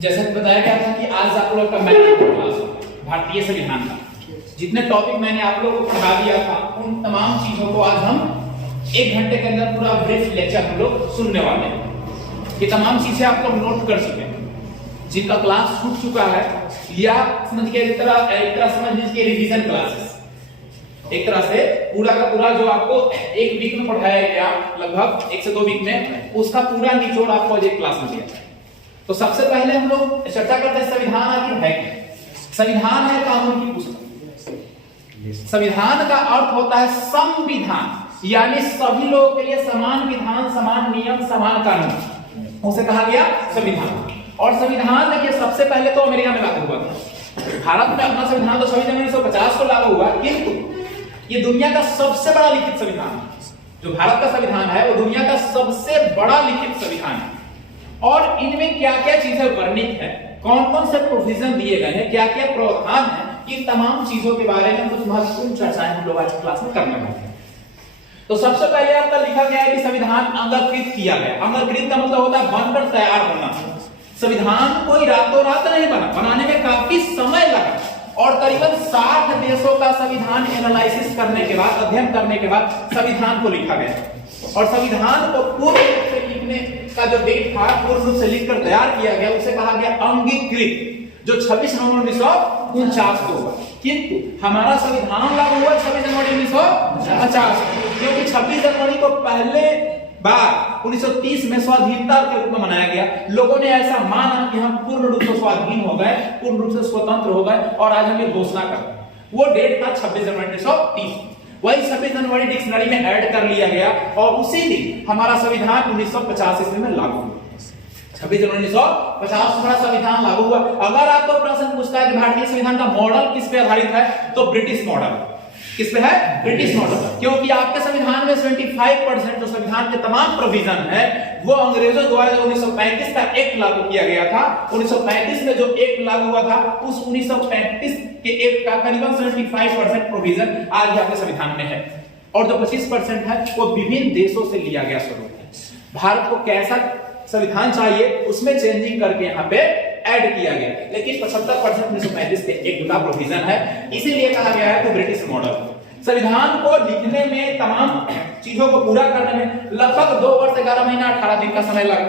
जैसा कि बताया गया था कि आज आप लोग का मैथमेटिक्स क्लास भारतीय संविधान का जितने टॉपिक मैंने आप लोगों को पढ़ा दिया था उन तमाम चीजों को आज हम 1 घंटे के अंदर पूरा ब्रीफ लेक्चर हम लोग सुनने वाले हैं। ये तमाम चीजें आप लोग नोट कर चुके हैं, जिनका क्लास छूट चुका है या समझ के एक तरह समझ लीजिए रिवीजन क्लासेस, एक तरह से पूरा का पूरा जो आपको एक वीक में पढ़ाया गया लगभग 1 से 2 वीक में, उसका पूरा निचोड़ आपको एक क्लास में दिया। तो सबसे पहले हम लोग चर्चा करते हैं संविधान आखिर है क्या। संविधान है कानून की पुस्तक। संविधान का अर्थ होता है संविधान, यानी सभी लोगों के लिए समान विधान, समान नियम, समान कानून, उसे कहा गया संविधान। और संविधान देखिए सबसे पहले तो अमेरिका में लागू हुआ था। भारत में अपना संविधान तो 26 जनवरी 1950 को लागू हुआ, किंतु ये दुनिया का सबसे बड़ा लिखित संविधान है। जो भारत का संविधान है वो दुनिया का सबसे बड़ा लिखित संविधान है। और इनमें क्या क्या चीजें वर्णित है, कौन कौन से प्रोविजन दिए गए हैं, क्या क्या प्रावधान है, इन तमाम चीजों के बारे में कुछ महत्वपूर्ण चर्चाएं हम लोग आज क्लास में करने वाले हैं। तो सबसे पहले आपका लिखा गया है कि संविधान अंगीकृत किया गया। अंगीकृत का मतलब होता है बनकर तैयार होना। संविधान कोई रातों रात नहीं बना, बनाने में काफी समय लगा और करीबन 60 देशों का संविधान एनालिसिस करने के बाद, अध्ययन करने के बाद संविधान को लिखा गया। और संविधान को पूर्ण रूप से लिखने का जो डेट था, पूर्ण रूप से लिखकर तैयार किया गया, उसे कहा गया अंगीकृत, जो 26 नवंबर 1949 को हुआ। किंतु हमारा संविधान लागू हुआ 26 जनवरी 1950, क्योंकि 26 जनवरी को पहले बार 1930 में स्वाधीनता के रूप में मनाया गया। लोगों ने ऐसा माना कि हम पूर्ण रूप से स्वाधीन हो गए, पूर्ण रूप से स्वतंत्र हो गए और आज हम ये घोषणा करते हैं। वो डेट था 26 जनवरी 1930। वही 26 जनवरी डिक्शनरी में ऐड कर लिया गया और उसी दिन हमारा संविधान 1950 ईस्वी में लागू हुआ। 26 जनवरी 1950 हमारा संविधान लागू हुआ। अगर आपको प्रश्न पूछता है कि भारतीय संविधान का मॉडल किस पे आधारित है, तो ब्रिटिश मॉडल। किस पे है? British model. क्योंकि आपके संविधान में 75% जो संविधान के तमाम प्रोविजन है वो अंग्रेजों द्वारा 1935 का एक्ट लागू किया गया था। 1935 में जो एक्ट लागू हुआ था, उस 1935 के एक्ट का करीबन 75% प्रोविजन आज आपके संविधान में है। और जो 25% है वो विभिन्न देशों से लिया गया स्वरूप है। भारत को कैसा संविधान चाहिए उसमें चेंजिंग करके यहाँ पे ऐड किया गया, लेकिन 75% 1935 के एक्ट का प्रोविजन है, इसीलिए कहा गया है कि ब्रिटिश मॉडल। संविधान को लिखने में, तमाम चीजों को पूरा करने में लगभग 2 वर्ष 11 महीना 18 दिन का समय लगा।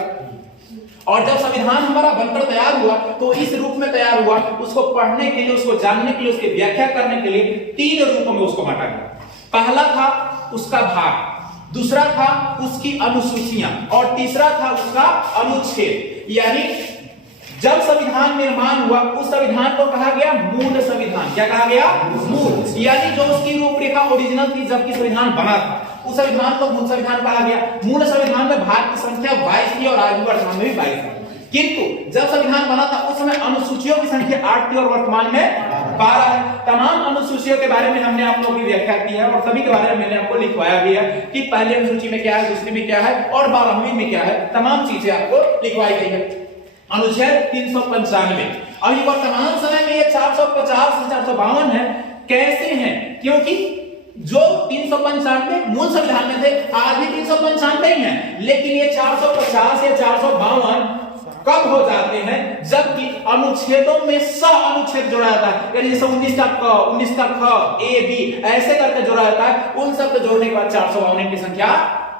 और जब संविधान हमारा बनकर तैयार हुआ तो इस रूप में तैयार हुआ, उसको पढ़ने के लिए, उसको जानने के लिए, उसकी व्याख्या करने के लिए 3 रूपों में उसको बांटा गया। पहला था उसका भाग, दूसरा था उसकी अनुसूचियां और तीसरा था उसका अनुच्छेद। यानी जब संविधान निर्माण हुआ उस संविधान को कहा गया मूल संविधान। क्या कहा गया? मूल। यानी जो उसकी रूपरेखा ओरिजिनल थी जबकि संविधान बना था, उस संविधान को मूल संविधान कहा गया। मूल संविधान में भाग की संख्या 22 थी और आज वर्तमान में भी 22 है। किंतु जब संविधान बना था उस समय अनुसूचियों की संख्या 8 थी और वर्तमान में 12 है। तमाम अनुसूचियों के बारे में हमने आप लोगों की व्याख्या की है और सभी के बारे में मैंने आपको लिखवाया भी है कि पहली अनुसूची में क्या है, दूसरी में क्या है और 12वीं में क्या है। तमाम चीजें आपको लिखवाई गई है। अनुच्छेद 395 अभी वर्तमान समय में ये 450 से 452 है। कैसे हैं? क्योंकि जो 395 मूल संविधान में थे आज भी 395 ही हैं, लेकिन ये 450 या 452 कब हो जाते हैं जबकि अनुच्छेदों में सह अनुच्छेद जोड़ा जाता है। जैसे 19 का क, 19 का ख, ए, बी ऐसे करके जोड़ा जाता है। उन सब को जोड़ने के बाद 452 की संख्या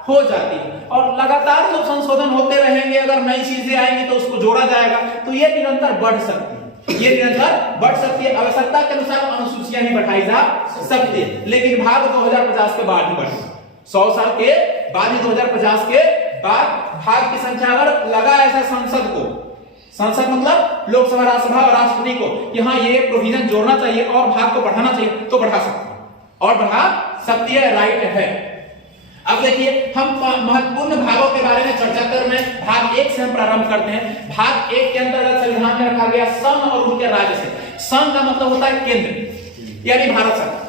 हो जाती है। और लगातार जब संशोधन होते रहेंगे, अगर नई चीजें आएंगी तो उसको जोड़ा जाएगा, तो ये निरंतर बढ़ सकती है। ये निरंतर बढ़ सकती है। आवश्यकता के अनुसार अनुसूचियां ही बढ़ाई जा सकती है, लेकिन भाग 2050 के बाद ही बढ़ेगा। 100 साल के बाद ही 2050 के बाद भाग की संख्या अगर लगा ऐसा संसद को, संसद मतलब लोकसभा, राज्यसभा और राष्ट्रपति को, यहाँ ये प्रोविजन जोड़ना चाहिए और भाग को बढ़ाना चाहिए, तो बढ़ा सकते हैं और बढ़ा सकती है, राइट है। अब देखिए हम महत्वपूर्ण भागों के बारे में चर्चा कर रहे हैं। भाग 1 से हम प्रारंभ करते हैं। भाग 1 के अंतर्गत संविधान में रखा गया संघ और उनके राज्य से। संघ का मतलब होता है केंद्र, यानी भारत सरकार।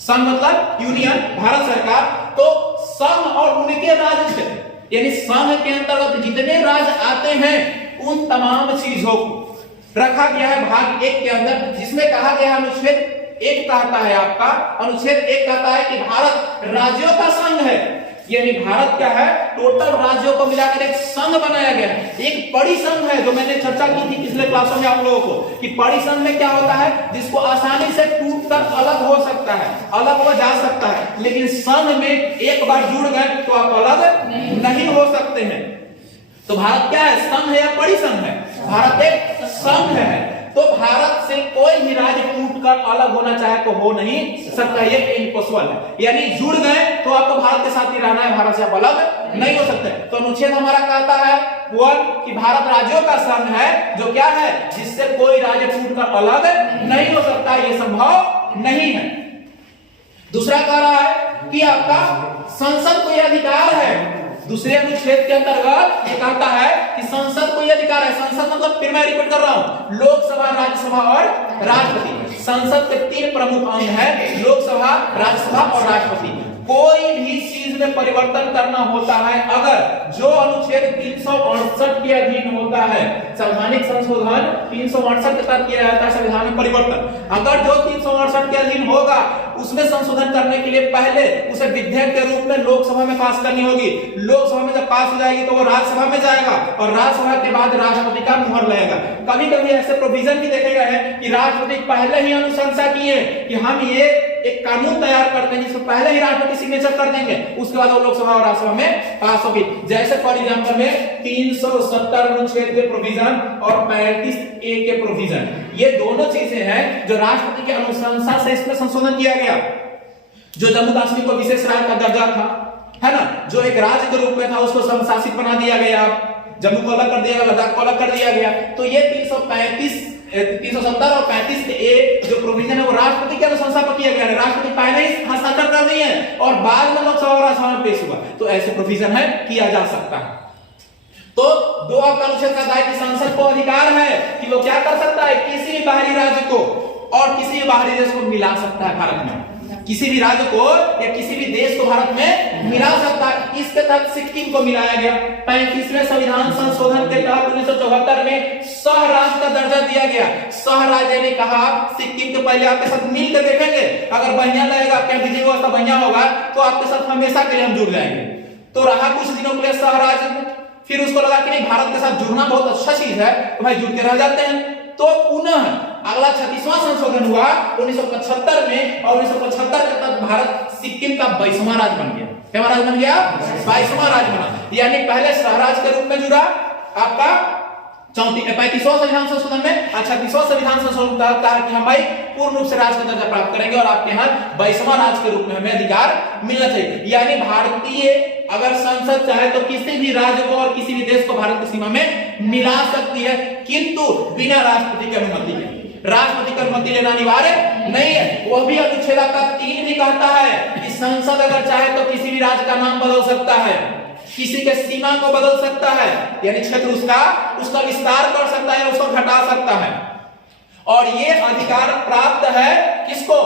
संघ मतलब यूनियन, भारत सरकार। तो संघ और उनके राज्य से, यानी संघ के अंतर्गत जितने राज्य आते हैं उन तमाम चीजों को रखा गया है भाग 1 के अंदर, जिसमें कहा गया अनुच्छेद 1 कहता है आपका, अनुच्छेद 1 कहता है कि भारत राज्यों का संघ है यानी भारत क्या है, टोटल राज्यों को मिलाकर एक संघ बनाया गया है, एक परिसंघ है, जो मैंने चर्चा की थी पिछले क्लासों में आप लोगों को कि परिसंघ में क्या होता है, जिसको आसानी से टूटकर अलग हो सकता है, अलग हो जा सकता है, लेकिन संघ में एक बार जुड़ गए तो आप अलग नहीं हो सकते हैं। तो भारत क्या है, संघ है या परिसंघ है? भारत एक संघ है। तो भारत से कोई भी राज्य टूटकर अलग होना चाहे तो हो नहीं सकता, ये इम्पॉसिबल है। यानी जुड़ गए तो आपको भारत के साथ ही रहना है, भारत से आप अलग नहीं हो सकते। तो अनुच्छेद हमारा कहता है कि भारत राज्यों का संघ है, जो क्या है, जिससे कोई राज्य टूटकर अलग नहीं हो सकता, ये संभव नहीं है। दूसरा कह रहा है कि आपका संसद को यह अधिकार है, दूसरे अनुच्छेद के अंतर्गत ये कहता है कि संसद को यह अधिकार है। संसद मतलब, फिर मैं रिपीट कर रहा हूं, लोकसभा, राज्यसभा और राष्ट्रपति। संसद के 3 प्रमुख अंग है, लोकसभा, राज्यसभा और राष्ट्रपति। कोई भी चीज में परिवर्तन करना होता है अगर जो अनुच्छेद 368 के अधीन होता है, संवैधानिक संशोधन 368 के तहत किया जाता है संविधान में परिवर्तन, अगर जो 368 के अधीन होगा उसमें संशोधन करने के लिए पहले उसे विधेयक के रूप में लोकसभा में पास करनी होगी। लोकसभा में जब पास हो जाएगी तो वो राज्यसभा में जाएगा और राज्यसभा के बाद राष्ट्रपति का मुहर लगेगा। कभी कभी ऐसे प्रोविजन भी देखे गए हैं कि राष्ट्रपति पहले ही अनुशंसा किए कि हम ये एक कानून तैयार करते हैं जिसको पहले ही राष्ट्रपति सिग्नेचर कर देंगे, उसके बाद वो लोकसभा और राज्यसभा में पास होगी। जैसे फॉर एग्जांपल में 370 अनुच्छेद के प्रोविजन और 35A के प्रोविजन, ये दोनों चीजें हैं जो राष्ट्रपति की अनुशंसा से इसमें संशोधन किया गया। जो जम्मू कश्मीर को विशेष राज्य का दर्जा था, है ना, जो एक राज्य के रूप में था, उसको संशासित बना दिया गया, जम्मू को अलग कर दिया गया, लद्दाख को अलग कर दिया गया। तो ये 370 और 35A जो प्रोविजन है वो राष्ट्रपति की अनुशंसा पर किया गया है, राष्ट्रपति पहले ही हस्ताक्षर कर दिए हैं और बाद में लोकसभा और राज्यसभा में पेश हुआ। तो ऐसे प्रोविजन है, किया जा सकता है। तो 2 का अनुच्छेद कहता है कि संसद को अधिकार है कि वो क्या कर सकता है, किसी भी बाहरी राज्य को और किसी भी बाहरी देश को मिला सकता है भारत में, किसी भी राज्य को या किसी भी देश को भारत में मिला सकता है। इसके तहत सिक्किम को मिलाया गया। 35वें संविधान संशोधन के तहत 1974 में सह राज्य का दर्जा दिया गया। सह राज्य ने कहा सिक्किम के पहले आपके साथ मिलकर देखेंगे, अगर बढ़िया लगेगा, आपके विधि व्यवस्था बढ़िया होगा तो आपके साथ हमेशा के लिए हम जुड़ जाएंगे। तो रहा कुछ दिनों के लिए सह राज्य में, फिर उसको लगा कि नहीं, भारत के साथ जुड़ना बहुत अच्छा चीज है, तो भाई जुड़ के रह जाते हैं। तो पुनः अगला 36वां संशोधन हुआ 1975 में और 1975 के तक भारत सिक्किम का 22वां राज्य बन गया। क्या राज्य बन गया? 22वां राज्य बना। यानी पहले सहराज्य के रूप में जुड़ा आपका 35वां संविधान संशोधन में, 36वां संविधान संशोधन कहता है कि हम भाई पूर्ण रूप से राज्य का दर्जा प्राप्त करेंगे और आपके यहाँ 22वां राज्य के रूप में हमें अधिकार मिलना चाहिए। यानी भारतीय अगर संसद चाहे तो किसी भी राज्य को और किसी भी देश को भारत की सीमा में मिला सकती है, किंतु बिना राष्ट्रपति की अनुमति के। राष्ट्रपति की अनुमति लेना अनिवार्य नहीं है। वह भी अनुच्छेद का 3 भी कहता है कि संसद अगर चाहे तो किसी भी राज्य का नाम बदल सकता है, किसी के सीमा को बदल सकता है, यानी क्षेत्र उसका विस्तार कर सकता है, उसको घटा सकता है। और ये अधिकार प्राप्त है किसको?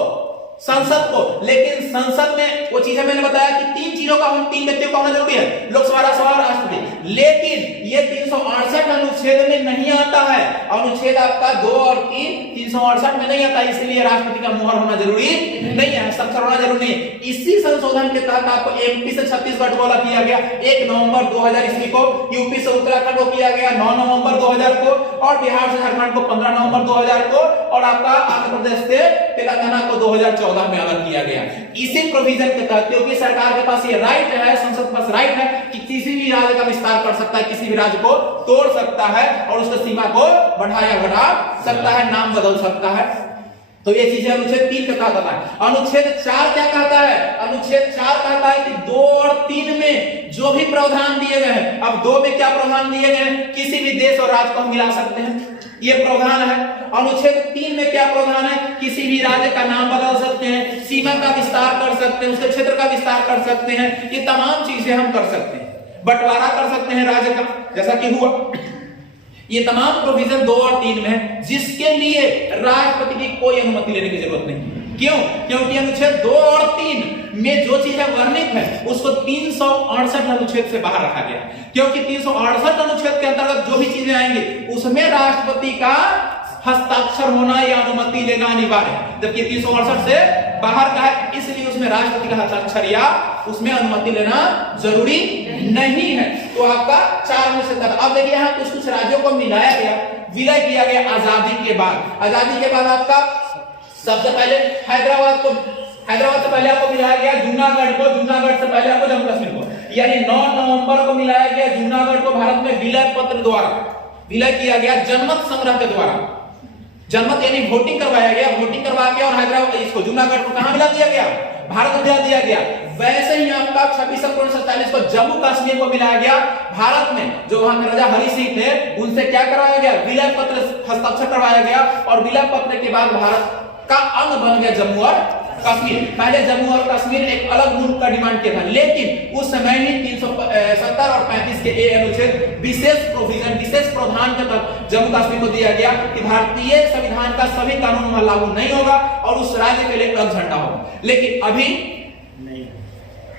संसद को। लेकिन संसद में वो चीजें मैंने बताया कि 3 चीजों का 3 व्यक्तियों का होना जरूरी है, लोकसभा, राज्यसभा और राष्ट्रपति। लेकिन ये 368 अनुच्छेद में नहीं आता है। अनुच्छेद आपका 2 और 3 368 में नहीं आता, इसलिए राष्ट्रपति का मुहर होना जरूरी नहीं है, हस्ताक्षर होना जरूरी नहीं है। इसी संशोधन के तहत आपको एमपी से छत्तीसगढ़ को अलग किया गया 1 नवंबर 2000 ईस्वी को, यूपी से उत्तराखंड को किया गया 9 नवंबर 2000 को, और बिहार से झारखंड को 15 नवंबर 2000 को, और आपका आंध्र प्रदेश से तेलंगाना को 2014 में अलग किया गया। इसी प्रोविजन के तहत, क्योंकि सरकार के पास ये राइट है, संसद के पास राइट है कि किसी भी राज्य का विस्तार कर सकता है, किसी भी राज्य को तोड़ सकता है और उसकी सीमा को बढ़ाया घटा सकता है, नाम बदल सकता है। तो ये चीजें अनुच्छेद 3 का कहता है। अनुच्छेद 4 क्या कहता है? अनुच्छेद 4 कहता है कि 2 और 3 में जो भी प्रावधान दिए गए हैं, अब 2 में क्या प्रावधान दिए गए हैं? किसी भी देश और राज्य को हम मिला सकते हैं, ये प्रावधान है। अनुच्छेद 3 में क्या प्रावधान है? किसी भी राज्य का नाम बदल सकते हैं, सीमा का विस्तार कर सकते हैं, उसके क्षेत्र का विस्तार कर सकते हैं, ये तमाम चीजें हम कर सकते हैं। बंटवारा कर सकते हैं राज्य का, जैसा कि हुआ। ये तमाम प्रोविजन 2 और 3 में है, जिसके लिए राष्ट्रपति की कोई अनुमति लेने की जरूरत नहीं। क्यों? क्योंकि अनुच्छेद 2 और 3 में जो चीजें वर्णित है उसको 368 अनुच्छेद से बाहर रखा गया, क्योंकि 368 अनुच्छेद के अंतर्गत जो भी चीजें आएंगी उसमें राष्ट्रपति का हस्ताक्षर होना या अनुमति लेना अनिवार्य है, जबकि 368 से बाहर का है, इसलिए उसमें राष्ट्रपति का हस्ताक्षर या उसमें अनुमति लेना जरूरी नहीं है। तो आपका 4 में से तक। अब देखिए यहाँ कुछ कुछ राज्यों को मिलाया गया, विलय किया गया आजादी के बाद। आजादी के बाद आपका सबसे पहले हैदराबाद से पहले आपको मिलाया गया जूनागढ़ को, जूनागढ़ से पहले आपको जम्मू कश्मीर को, यानी 9 नवंबर को मिलाया गया जूनागढ़ को भारत में विलय पत्र द्वारा विलय किया गया, जनमत संग्रह के द्वारा। जनमत यानी वोटिंग करवाया गया, वोटिंग करवा के और हैदराबाद इसको जूनागढ़ को कहां मिला दिया गया? भारत में मिला दिया गया। वैसे ही आपका 26 अक्टूबर 1947 को जम्मू कश्मीर को मिलाया गया भारत में। जो वहां के राजा हरि सिंह थे उनसे क्या करवाया गया? विलय पत्र हस्ताक्षर करवाया गया और विलय पत्र के बाद भारत का अंग बन गया जम्मू और कश्मीर। पहले जम्मू और कश्मीर एक अलग मुल्क का डिमांड किया था, लेकिन उस समय ही 370 और 35 के ए अनुच्छेद विशेष प्रावधान के तहत जम्मू कश्मीर को दिया गया कि भारतीय संविधान का सभी कानून में लागू नहीं होगा और उस राज्य के लिए अलग झंडा होगा। लेकिन अभी नहीं,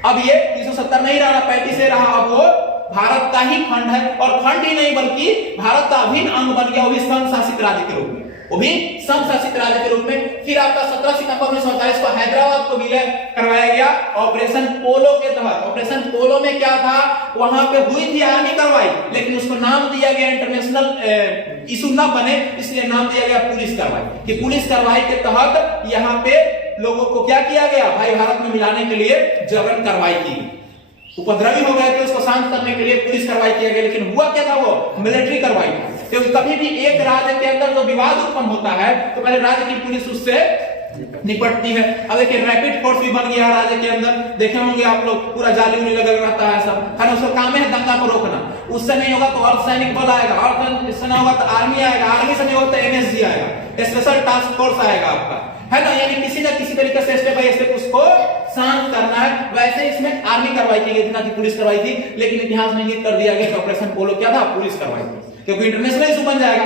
अब ये 370 नहीं रहा, 35 से रहा। अब वो भारत का ही खंड है और खंड ही नहीं बल्कि भारत का अभिन्न अंग बन गया, वो भी संघ शासित राज्य के रूप में, वो भी संघ शासित राज्य के रूप में। फिर आपका 17 सितंबर 1947 को हैदराबाद को विलय करवाया गया ऑपरेशन पोलो के तहत। ऑपरेशन पोलो में क्या था? वहां पे हुई थी आर्मी कार्रवाई, लेकिन उसको नाम दिया गया इंटरनेशनल इशू ना बने, इसलिए नाम दिया गया पुलिस कार्रवाई। कि पुलिस कार्रवाई के तहत यहाँ पे लोगों को क्या किया गया? भाई भारत में मिलाने के लिए जबरन कार्रवाई की। उपद्रवी हो गए थे, उसको शांत करने के लिए पुलिस कार्रवाई किया गया, लेकिन हुआ क्या था? वो मिलिट्री कार्रवाई। क्योंकि कभी भी एक राज्य के अंदर जो विवाद उत्पन्न होता है तो पहले राज्य की पुलिस उससे निपटती है। अब देखिए रैपिड फोर्स भी बन गया राज्य के अंदर, देखे होंगे आप लोग, पूरा जाली उली लगा रहता है सब, है ना। उसका काम है दंगा को रोकना। उससे नहीं होगा तो अर्धसैनिक बल आएगा, इससे नहीं होगा तो आर्मी आएगा, आर्मी से नहीं होगा तो एमएसजी आएगा, स्पेशल टास्क फोर्स आएगा आपका, है ना। यानी किसी न किसी तरीके से स्टेप बाय स्टेप उसको शांत करना है। वैसे इसमें आर्मी कार्रवाई की गई थी, ना कि पुलिस कार्रवाई थी, लेकिन इतिहास में ये कर दिया गया कि ऑपरेशन पोलो क्या था? पुलिस कार्रवाई थी, क्योंकि इंटरनेशनल इशू बन जाएगा।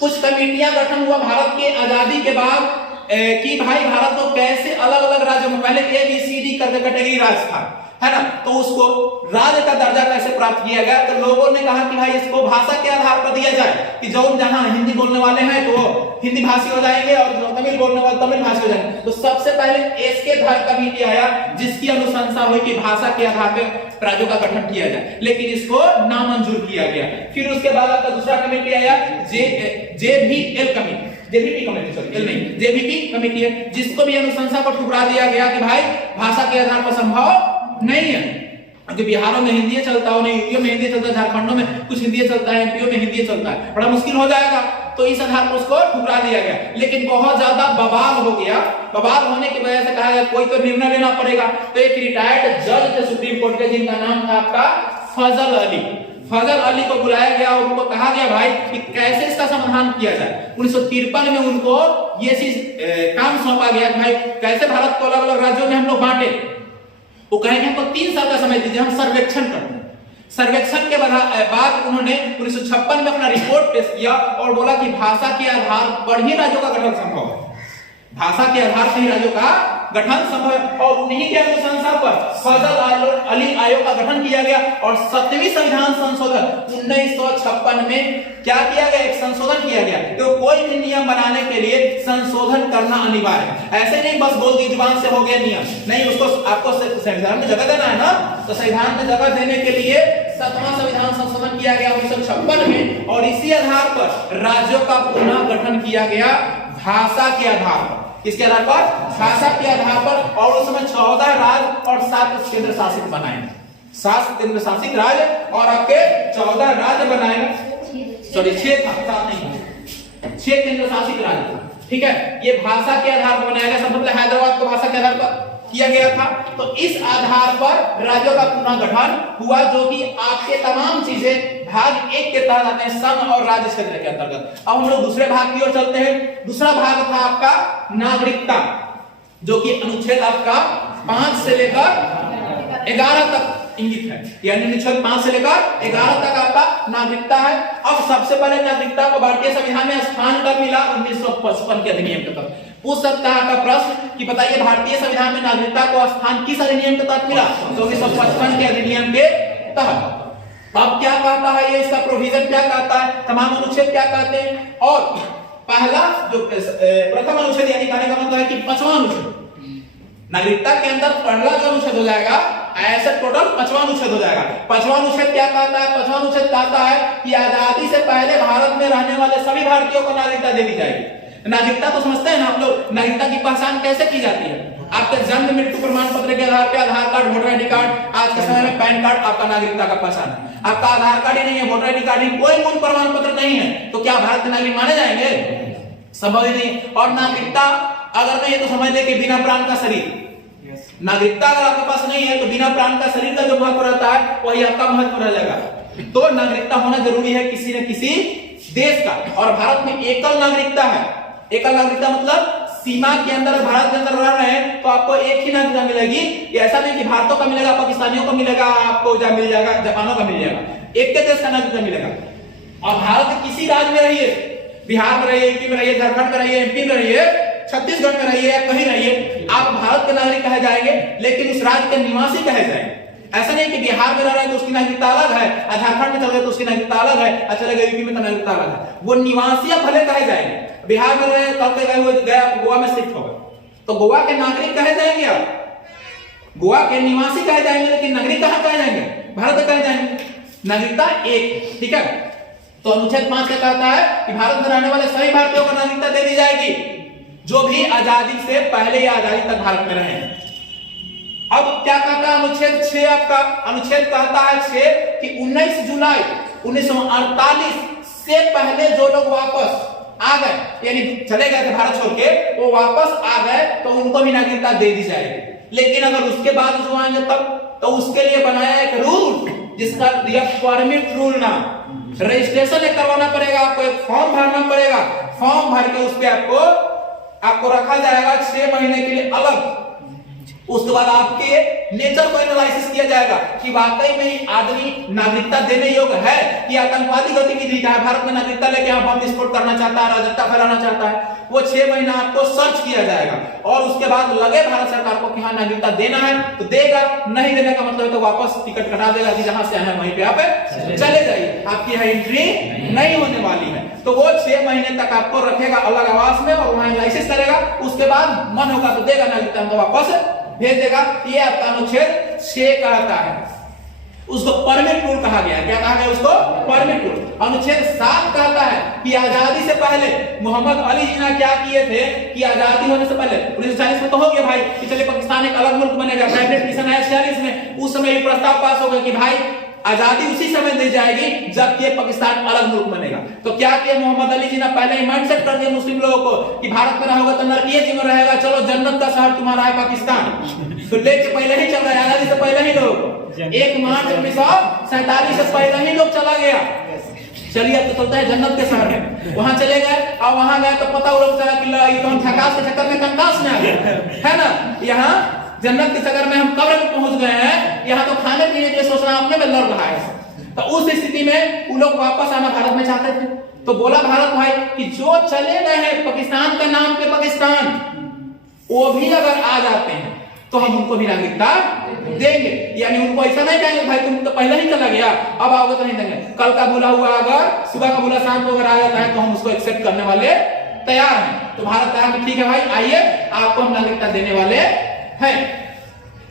कुछ कमेटियां गठन हुआ भारत के आजादी के बाद कि भाई भारत को कैसे अलग अलग राज्यों में, पहले ABCD करके कैटेगरी राज्य था, है ना, तो उसको राज्य का दर्जा कैसे प्राप्त किया गया? तो लोगों ने कहा कि भाई इसको भाषा के आधार पर दिया जाए, कि जो जहां हिंदी बोलने वाले हैं तो हिंदी भाषी हो जाएंगे और जो तमिल बोलने वाले तमिल भाषी हो जाएंगे। तो सबसे पहले एसके धर कमेटी आया, जिसकी अनुशंसा हुई कि भाषा के आधार पर राज्यों का गठन किया जाए, लेकिन इसको नामंजूर किया गया। फिर उसके बाद आपका दूसरा कमेटी आया JVL committee, JBP committee, sorry L नहीं, जेबीपी कमेटी है, जिसको भी अनुशंसा पर ठुकरा दिया गया कि भाई भाषा के आधार पर संभव नहीं है, क्योंकि बिहारों में हिंदी चलता हो, नहीं यूपी में हिंदी चलता है, झारखंडों में कुछ हिंदी चलता है, एमपीओ में हिंदी चलता है, बड़ा मुश्किल हो जाएगा। तो इस आधार पर उसको ठुकरा दिया गया, लेकिन बहुत ज्यादा बवाल हो गया। बवाल होने की वजह से कहा गया कोई तो निर्णय लेना पड़ेगा। तो एक रिटायर्ड जज थे सुप्रीम कोर्ट के, जिनका नाम था आपका फजल अली को बुलाया गया और उनको कहा गया भाई कि कैसे इसका समाधान किया जाए। 1953 में उनको ये चीज काम सौंपा गया कि भाई कैसे भारत को अलग अलग राज्यों में हम लोग बांटे। वो कहेंगे हमको 3 साल का समय दीजिए, हम सर्वेक्षण करते हैं। सर्वेक्षण के बाद उन्होंने 1956 में अपना रिपोर्ट पेश किया और बोला कि भाषा के आधार पर ही राज्यों का गठन संभव है, भाषा के आधार पर ही राज्यों का गठन संभव है। और उन्हीं के अनुशंसा पर फजल अली आयोग का गठन किया गया और 7वीं संविधान संशोधन 1956 में क्या किया गया? एक संशोधन किया गया। तो कोई भी नियम बनाने के लिए संशोधन करना अनिवार्य है। ऐसे नहीं बस बोल दी जुबान से हो गया नियम, नहीं, उसको आपको संविधान में जगह देना है ना। तो संविधान में जगह देने के लिए 7वां संविधान संशोधन किया गया 1956 में, और इसी आधार पर राज्यों का पुनः गठन किया गया भाषा के आधार पर। किसके आधार पर? भाषा के आधार पर। और उस समय 14 राज्य और 7 केंद्र शासित बनाए, 7 केंद्र शासित राज्य और आपके 14 राज्य बनाए, सॉरी 6 था, 7 नहीं, 6 केंद्र शासित राज्य। ठीक है, ये भाषा के आधार पर बनाया गया। सब मतलब हैदराबाद को भाषा के आधार पर किया गया था। तो इस आधार पर राज्यों का पुनः गठन हुआ, जो कि आपके तमाम चीजें भाग 1 के तहत आते हैं, संघ और राज्य क्षेत्र के अंतर्गत। अब हम लोग दूसरे भाग की ओर चलते हैं। दूसरा भाग था आपका नागरिकता, जो कि अनुच्छेद आपका 5 से लेकर 11 तक इंगित है, यानी अनुच्छेद 5 से लेकर 11 तक आपका नागरिकता है। अब सबसे पहले नागरिकता को भारतीय संविधान में स्थान कब मिला? 1955 के अधिनियम के तहत। पूछ सकता है आपका प्रश्न कि बताइए भारतीय संविधान में नागरिकता को स्थान किस अधिनियम के तहत मिला? तो 1955 के अधिनियम के तहत। अब क्या कहता है ये, इसका प्रोविजन क्या कहता है, तमाम अनुच्छेद क्या कहते हैं, और पहला जो प्रथम अनुच्छेद यानी कहने का मतलब है कि 5वां अनुच्छेद नागरिकता के अंदर पहला जो अनुच्छेद हो जाएगा, ऐसे टोटल 5वां अनुच्छेद हो जाएगा। 5वां अनुच्छेद क्या कहता है? 5वां अनुच्छेद कहता है कि आजादी से पहले भारत में रहने वाले सभी भारतीयों को नागरिकता दे दी जाएगी। नागरिकता तो समझते हैं ना आप लोग, नागरिकता की पहचान कैसे की जाती है? आपके जन्म मृत्यु प्रमाण पत्र के आधार पे आधार कार्ड, वोटर आईडी कार्ड, आज के समय में पैन कार्ड आपका नागरिकता का पहचान है। आपका आधार कार्ड ही नहीं है, वोटर आईडी कार्ड ही, कोई मूल प्रमाण पत्र नहीं है, तो क्या भारत के नागरिक माने जाएंगे? संभव ही नहीं। और नागरिकता अगर मैं ये तो समझ ले कि बिना प्राण का शरीर, नागरिकता अगर आपके पास नहीं है तो बिना प्राण का शरीर का जो महत्व रहता है वही आपका महत्व रह जाएगा। तो नागरिकता होना जरूरी है किसी न किसी देश का। और भारत में एकल नागरिकता है। एकल नागरिकता मतलब सीमा के अंदर, भारत के अंदर रह रहे हैं तो आपको एक ही नागरिकता मिलेगी। ऐसा नहीं कि भारतीयों का मिलेगा, पाकिस्तानियों का मिलेगा, आपको जा मिल जाएगा, जापानों का मिल जाएगा, एक के देश का नागरिकता मिलेगा। और भारत के किसी राज्य में रहिए, बिहार में रहिए, यूपी में रहिए, झारखंड में रहिए, एमपी में रहिए, छत्तीसगढ़ में रहिए या कहीं रहिए, आप भारत के नागरिक कहे जाएंगे, लेकिन उस राज्य के निवासी कहे जाएंगे। ऐसा नहीं कि बिहार में रह रहे हैं तो उसकी नागरिकता अलग है, झारखंड में चल गए तो उसकी नागरिकता अलग है, अच्छा लगे यूपी में तो नागरिकता अलग है। वो निवासी भले कहे जाएंगे। बिहार में रहे, कल के गए हुए गया गोवा में शिफ्ट हो गए तो गोवा के नागरिक कहे जाएंगे, आप गोवा के निवासी कहे जाएंगे, लेकिन नागरिक कहां कहे जाएंगे? भारत में कहे जाएंगे। नागरिकता एक, ठीक है। तो अनुच्छेद 5 क्या कहता है कि भारत में रहने वाले सभी भारतीयों को नागरिकता दे दी जाएगी जो भी आजादी से पहले या आजादी तक भारत में रहे। अब क्या कहता है अनुच्छेद 6? आपका अनुच्छेद कहता है 6 कि 19 जुलाई 1948 से पहले जो लोग वापस आ गए, यानी चले गए थे भारत छोड़ के, वो वापस आ गए तो उनको भी नागरिकता दे दी जाएगी। लेकिन अगर उसके बाद जो आएंगे तब, तो उसके लिए बनाया एक रूल जिसका दिया परमिट रूल नाम। रजिस्ट्रेशन करवाना पड़ेगा, आपको एक फॉर्म भरना पड़ेगा। फॉर्म भर के उस पर आपको रखा जाएगा 6 महीने के लिए अलग। उसके बाद आपके नेचर को एनालिसिस किया जाएगा कि वाकई में ही आदमी नागरिकता देने योग्य है कि आतंकवादी गतिविधि का है, भारत में नागरिकता लेके यहाँ बम विस्फोट करना चाहता है, अराजकता फैलाना चाहता है। वो 6 महीना आपको सर्च किया जाएगा और उसके बाद लगे भारत सरकार को कि हाँ नागरिकता देना है तो देगा, नहीं देने का मतलब है तो वापस टिकट कटा देगा कि जहां से आए वहीं पे आप चले जाइए, आपकी यहाँ एंट्री नहीं होने वाली है। तो वो 6 महीने तक आपको रखेगा अलग आवास में और वहां एनालिसिस करेगा। उसके बाद मन होगा तो देगा, नागरिकता तो वापस भेज देगा। ये आपका अनुच्छेद 6 कहता है। उसको परमिट रूल कहा गया। क्या कहा गया उसको? Permit rule. अनुच्छेद 7 कहता है कि आजादी से पहले मोहम्मद अली जिन्ना क्या किए थे कि आजादी होने से पहले 1940 में तो हो गया भाई कि चलिए पाकिस्तान एक अलग मुल्क बनेगा, कैबिनेट मिशन आया 46 में। उस समय ये प्रस्ताव पास हो गया कि भाई आजादी उसी समय दी जाएगी जब ये पाकिस्तान अलग मुल्क बनेगा। तो क्या किया मोहम्मद अली जिन्ना? पहले ही माइंडसेट कर दिया मुस्लिम लोगों को कि भारत में रहोगे तो नरकीय जीवन रहेगा, चलो जन्नत का शहर तुम्हारा है पाकिस्तान। तो लेके पहले ही चल रहा है, आजादी से पहले ही लोग 1 मार्च 1947 से पहले ही लोग चला गया। चलिए अब तो चलता है जन्नत के शहर में, वहां चले गए और वहां गए तो पता लोग चला कि तो हम थकास के चक्कर में कंकास में आ गए, है ना। यहाँ जन्नत के चक्कर में हम कब्र में पहुंच गए हैं, यहाँ तो खाने पीने के सोचना अपने में लड़ रहा है। तो उस स्थिति में वो लोग वापस आना भारत में चाहते थे। तो बोला भारत भाई कि जो चले गए हैं पाकिस्तान का नाम पे पाकिस्तान, वो भी अगर आ जाते हैं तो हम उनको भी नागरिकता देंगे। यानी उनको ऐसा नहीं कहेंगे भाई तुम तो पहले ही चला गया अब आओगे तो नहीं देंगे। कल का बुला हुआ अगर सुबह का बुला शाम को अगर आ जाता है तो हम उसको एक्सेप्ट करने वाले तैयार हैं। तो भारत तैयार है, ठीक है भाई आइए आपको हम नागरिकता देने वाले हैं।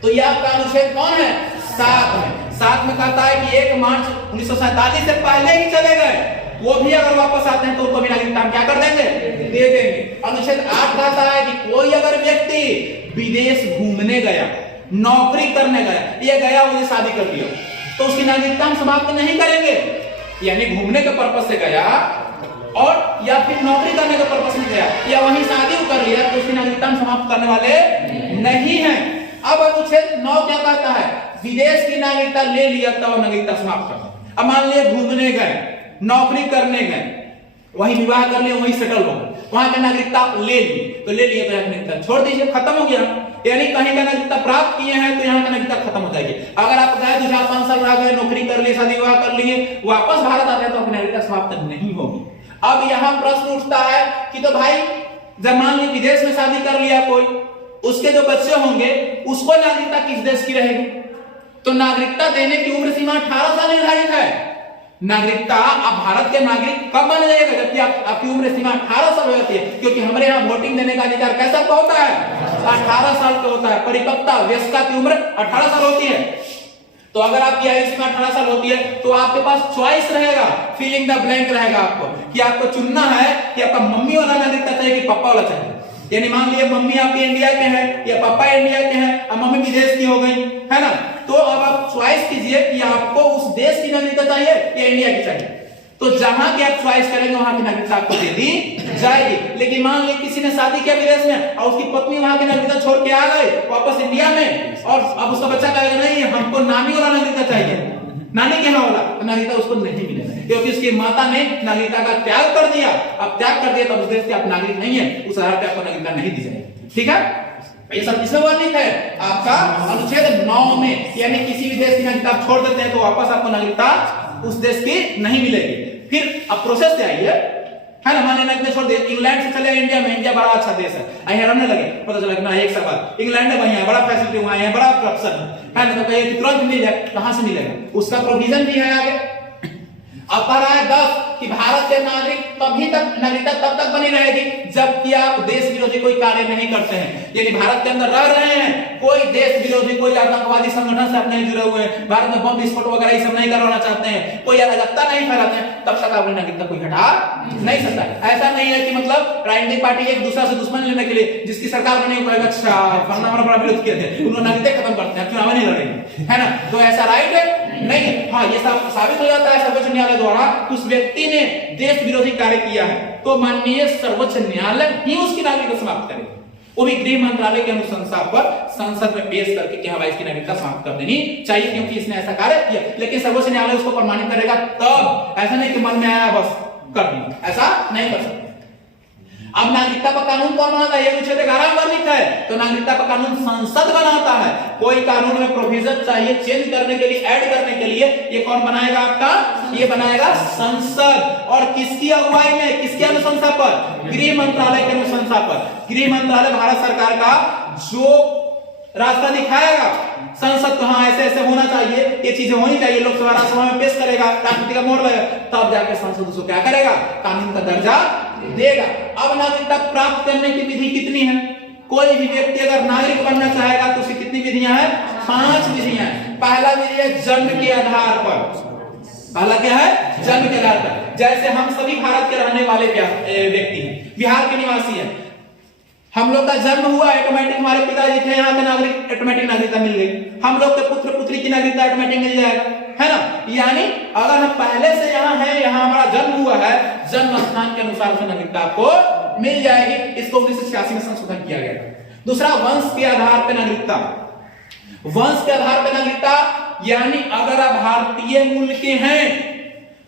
तो ये आपका अनुच्छेद कौन है? 7 है। 7 में कहता है कि 1 मार्च 1947 से पहले ही चले गए वो भी अगर वापस आते हैं तो उनको भी नागरिकता हम क्या कर देंगे? दे देंगे। अनुच्छेद 8 कहता है कि कोई अगर व्यक्ति विदेश घूमने गया, नौकरी करने गया, ये गया मुझे शादी कर लिया, तो उसकी नागरिकता हम समाप्त नहीं करेंगे। यानी घूमने के पर्पस से गया और या फिर नौकरी करने के पर्पस से गया या वहीं शादी कर लिया तो उसकी नागरिकता हम समाप्त करने वाले नहीं है। अब अनुच्छेद 9 क्या कहता है? विदेश की नागरिकता ले लिया तो नागरिकता समाप्त कर। अब मान लिया घूमने गए, नौकरी करने गए, वहीं विवाह कर लिया, वहीं सेटल हो गए, वहां का नागरिकता ले ली तो ले लिया तो नागरिकता छोड़ दीजिए, खत्म हो गया। यानी कहीं का नागरिकता प्राप्त किए हैं तो यहाँ का नागरिकता खत्म हो जाएगी। अगर आप गए 2-4-5 साल रह गए, नौकरी कर लिए, शादी विवाह कर लिए, वापस भारत आते हैं तो अपनी नागरिकता समाप्त नहीं होगी। अब यहाँ प्रश्न उठता है कि तो भाई जब मान ली विदेश में शादी कर लिया कोई, उसके जो बच्चे होंगे उसको नागरिकता किस देश की रहेगी? तो नागरिकता देने की उम्र सीमा 18 साल निर्धारित है। नागरिकता आप भारत के नागरिक कब माने जाएगा? जबकि आपकी उम्र सीमा 18 साल हो जाती है, क्योंकि हमारे यहाँ वोटिंग देने का अधिकार कैसा का होता है? 18 साल का होता है। परिपक्वता वयस्कता की उम्र 18 साल होती है। तो अगर आपकी आयु सीमा 18 साल होती है तो आपके पास चॉइस रहेगा, फिलिंग द ब्लैंक रहेगा आपको, कि आपको चुनना है कि आपका मम्मी वाला नागरिकता चाहिए कि पापा वाला चाहिए। यानी मान लीजिए मम्मी आपकी इंडिया के हैं या पापा इंडिया के हैं, अब मम्मी विदेश की हो गई है ना, तो अब आप चॉइस कीजिए कि आपको उस देश की नागरिकता चाहिए या इंडिया की चाहिए। तो जहां की आप चॉइस करेंगे वहां की नागरिकता आपको दे दी जाएगी। लेकिन मान लीजिए किसी ने शादी किया विदेश में और उसकी पत्नी वहां की नागरिकता छोड़ के आ गई वापस इंडिया में, और अब उसका बच्चा कहेगा नहीं हमको नानी वाला नागरिकता चाहिए, नानी के यहाँ वाला, तो नागरिकता उसको नहीं मिलेगा, क्योंकि उसकी माता ने नागरिकता का त्याग कर दिया। अब त्याग कर दिया तो उस देश के आप नागरिक नहीं है, उस आधार पर आपको नागरिकता नहीं दी जाएगी। ठीक है, ये सब किसमें वर्णित है? आपका अनुच्छेद 9 में। यानी किसी भी देश की नागरिकता आप छोड़ देते हैं तो वापस आपको नागरिकता उस देश की नहीं मिलेगी। फिर अब प्रोसेस से आइए, है ना, माने नागरिकता छोड़ दिए, इंग्लैंड से चले इंडिया में, इंडिया बड़ा अच्छा देश है, आई हैरान लगे, पता चला कि ना एक सवाल इंग्लैंड में बढ़िया है, बड़ा फैसिलिटी वहां है, बड़ा करप्शन है ना, तो कहिए कि तुरंत मिल जाए, कहां से मिलेगा? उसका प्रोविजन भी है आगे। अब कह रहा है 10 कि भारत के नागरिक तभी तक नागरिकता तब तक बनी रहेगी जबकि आप देश विरोधी कोई कार्य नहीं करते हैं। यानी भारत के अंदर रह रहे हैं, कोई देश विरोधी कोई आतंकवादी संगठन से आप नहीं जुड़े हुए हैं, भारत में बम विस्फोट वगैरह ये सब नहीं करवाना चाहते हैं, कोई अराजकता नहीं फैलाते हैं, तब तक आपकी नागरिकता कोई हटा नहीं सकता। ऐसा नहीं है कि मतलब राजनीतिक पार्टी एक दूसरा से दुश्मन लेने के लिए जिसकी सरकार बनी हुई है, अच्छा फलना हमारा बड़ा विरोध किए थे, उन्होंने नागरिकता खत्म करते हैं, चुनाव नहीं लड़ेंगे, है ना, तो ऐसा राइट है नहीं। हाँ, ये सब साबित हो जाता है सर्वोच्च न्यायालय द्वारा उस व्यक्ति ने देश विरोधी कार्य किया है तो माननीय सर्वोच्च न्यायालय ही उसकी नागरिकता समाप्त करेगा, वो भी गृह मंत्रालय के अनुशंसा पर संसद में पेश करके कि हमारी इसकी नागरिकता समाप्त कर देनी चाहिए क्योंकि इसने ऐसा कार्य किया। लेकिन सर्वोच्च न्यायालय उसको प्रमाणित करेगा तब, ऐसा नहीं कि मन में आया बस कर दिया, ऐसा नहीं कर सकता। अब नागरिकता का कानून कौन बनाता है? अनुच्छेद 11 में वर्णित है, तो नागरिकता का कानून संसद बनाता है। कोई कानून में प्रोविजन चाहिए चेंज करने के लिए, ऐड करने के लिए, ये कौन बनाएगा? आपका ये बनाएगा संसद। और किसकी अगुवाई में, किसकी अनुशंसा पर? गृह मंत्रालय की अनुशंसा पर। गृह मंत्रालय भारत सरकार का जो रास्ता दिखाएगा संसद को, हाँ ऐसे ऐसे होना चाहिए, ये चीजें होनी चाहिए, लोकसभा राज्यसभा में पेश करेगा, राष्ट्रपति का मोहर लगेगा, तब जाके संसद उसको क्या करेगा? कानून का दर्जा देगा। अब नागरिकता प्राप्त करने की विधि कितनी है? कोई भी व्यक्ति अगर नागरिक बनना चाहेगा तो उसकी कितनी विधियां हैं? 5 विधियां हैं। पहला विधि है जन्म के आधार पर। पहला क्या है? जन्म के आधार पर। जैसे हम सभी भारत के रहने वाले व्यक्ति हैं, बिहार के निवासी हैं, हम लोग का जन्म हुआ ऑटोमेटिक, हमारे पिताजी थे यहाँ के नागरिक, ऑटोमेटिक नागरिकता मिल गई। हम लोग के पुत्र पुत्री की नागरिकता ऑटोमेटिक मिल जाएगा, है ना। यानी अगर हम पहले से यहाँ हैं, यहाँ हमारा जन्म हुआ है, जन्म स्थान के अनुसार से नागरिकता आपको मिल जाएगी। इसको 1986 में संशोधन किया गया था। दूसरा, वंश के आधार पर नागरिकता। वंश के आधार पर नागरिकता यानी अगर आप भारतीय मूल के हैं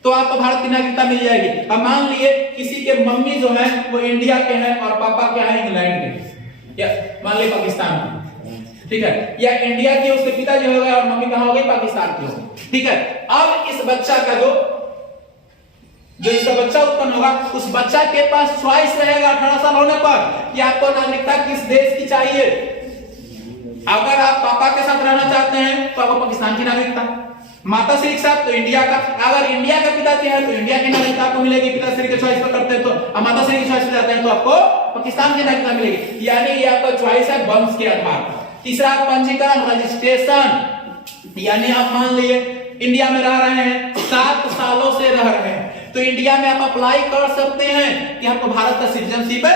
तो आपको भारत की नागरिकता मिल जाएगी। अब मान लिए किसी के मम्मी जो है वो इंडिया के हैं और पापा क्या है? इंग्लैंड के, या मान लिए पाकिस्तान के, ठीक है, या इंडिया के उसके पिताजी हो गए और मम्मी कहां हो गई? पाकिस्तान की हो गई, ठीक है। अब इस बच्चा का जो इसका बच्चा उत्पन्न होगा, उस बच्चा के पास चॉइस रहेगा 18 साल होने पर कि आपको नागरिकता किस देश की चाहिए। अगर आप पापा के साथ रहना चाहते हैं तो आपको पाकिस्तान की नागरिकता, माता श्री के साथ तो इंडिया का, अगर इंडिया का पिताजी है तो इंडिया की नागरिकता आपको मिलेगी, पिताश्री के चॉइस पर करते हैं तो, माताश्री की चॉइस पर जाते हैं तो आपको पाकिस्तान की नागरिकता मिलेगी। यानी ये आपका चॉइस है वंश के आधार पर। तीसरा, पंजीकरण, रजिस्ट्रेशन। यानी आप मान लिए इंडिया में रह रहे हैं, 7 सालों से रह रहे हैं, तो इंडिया में आप अप्लाई कर सकते हैं कि हमको भारत का सिटीजनशिप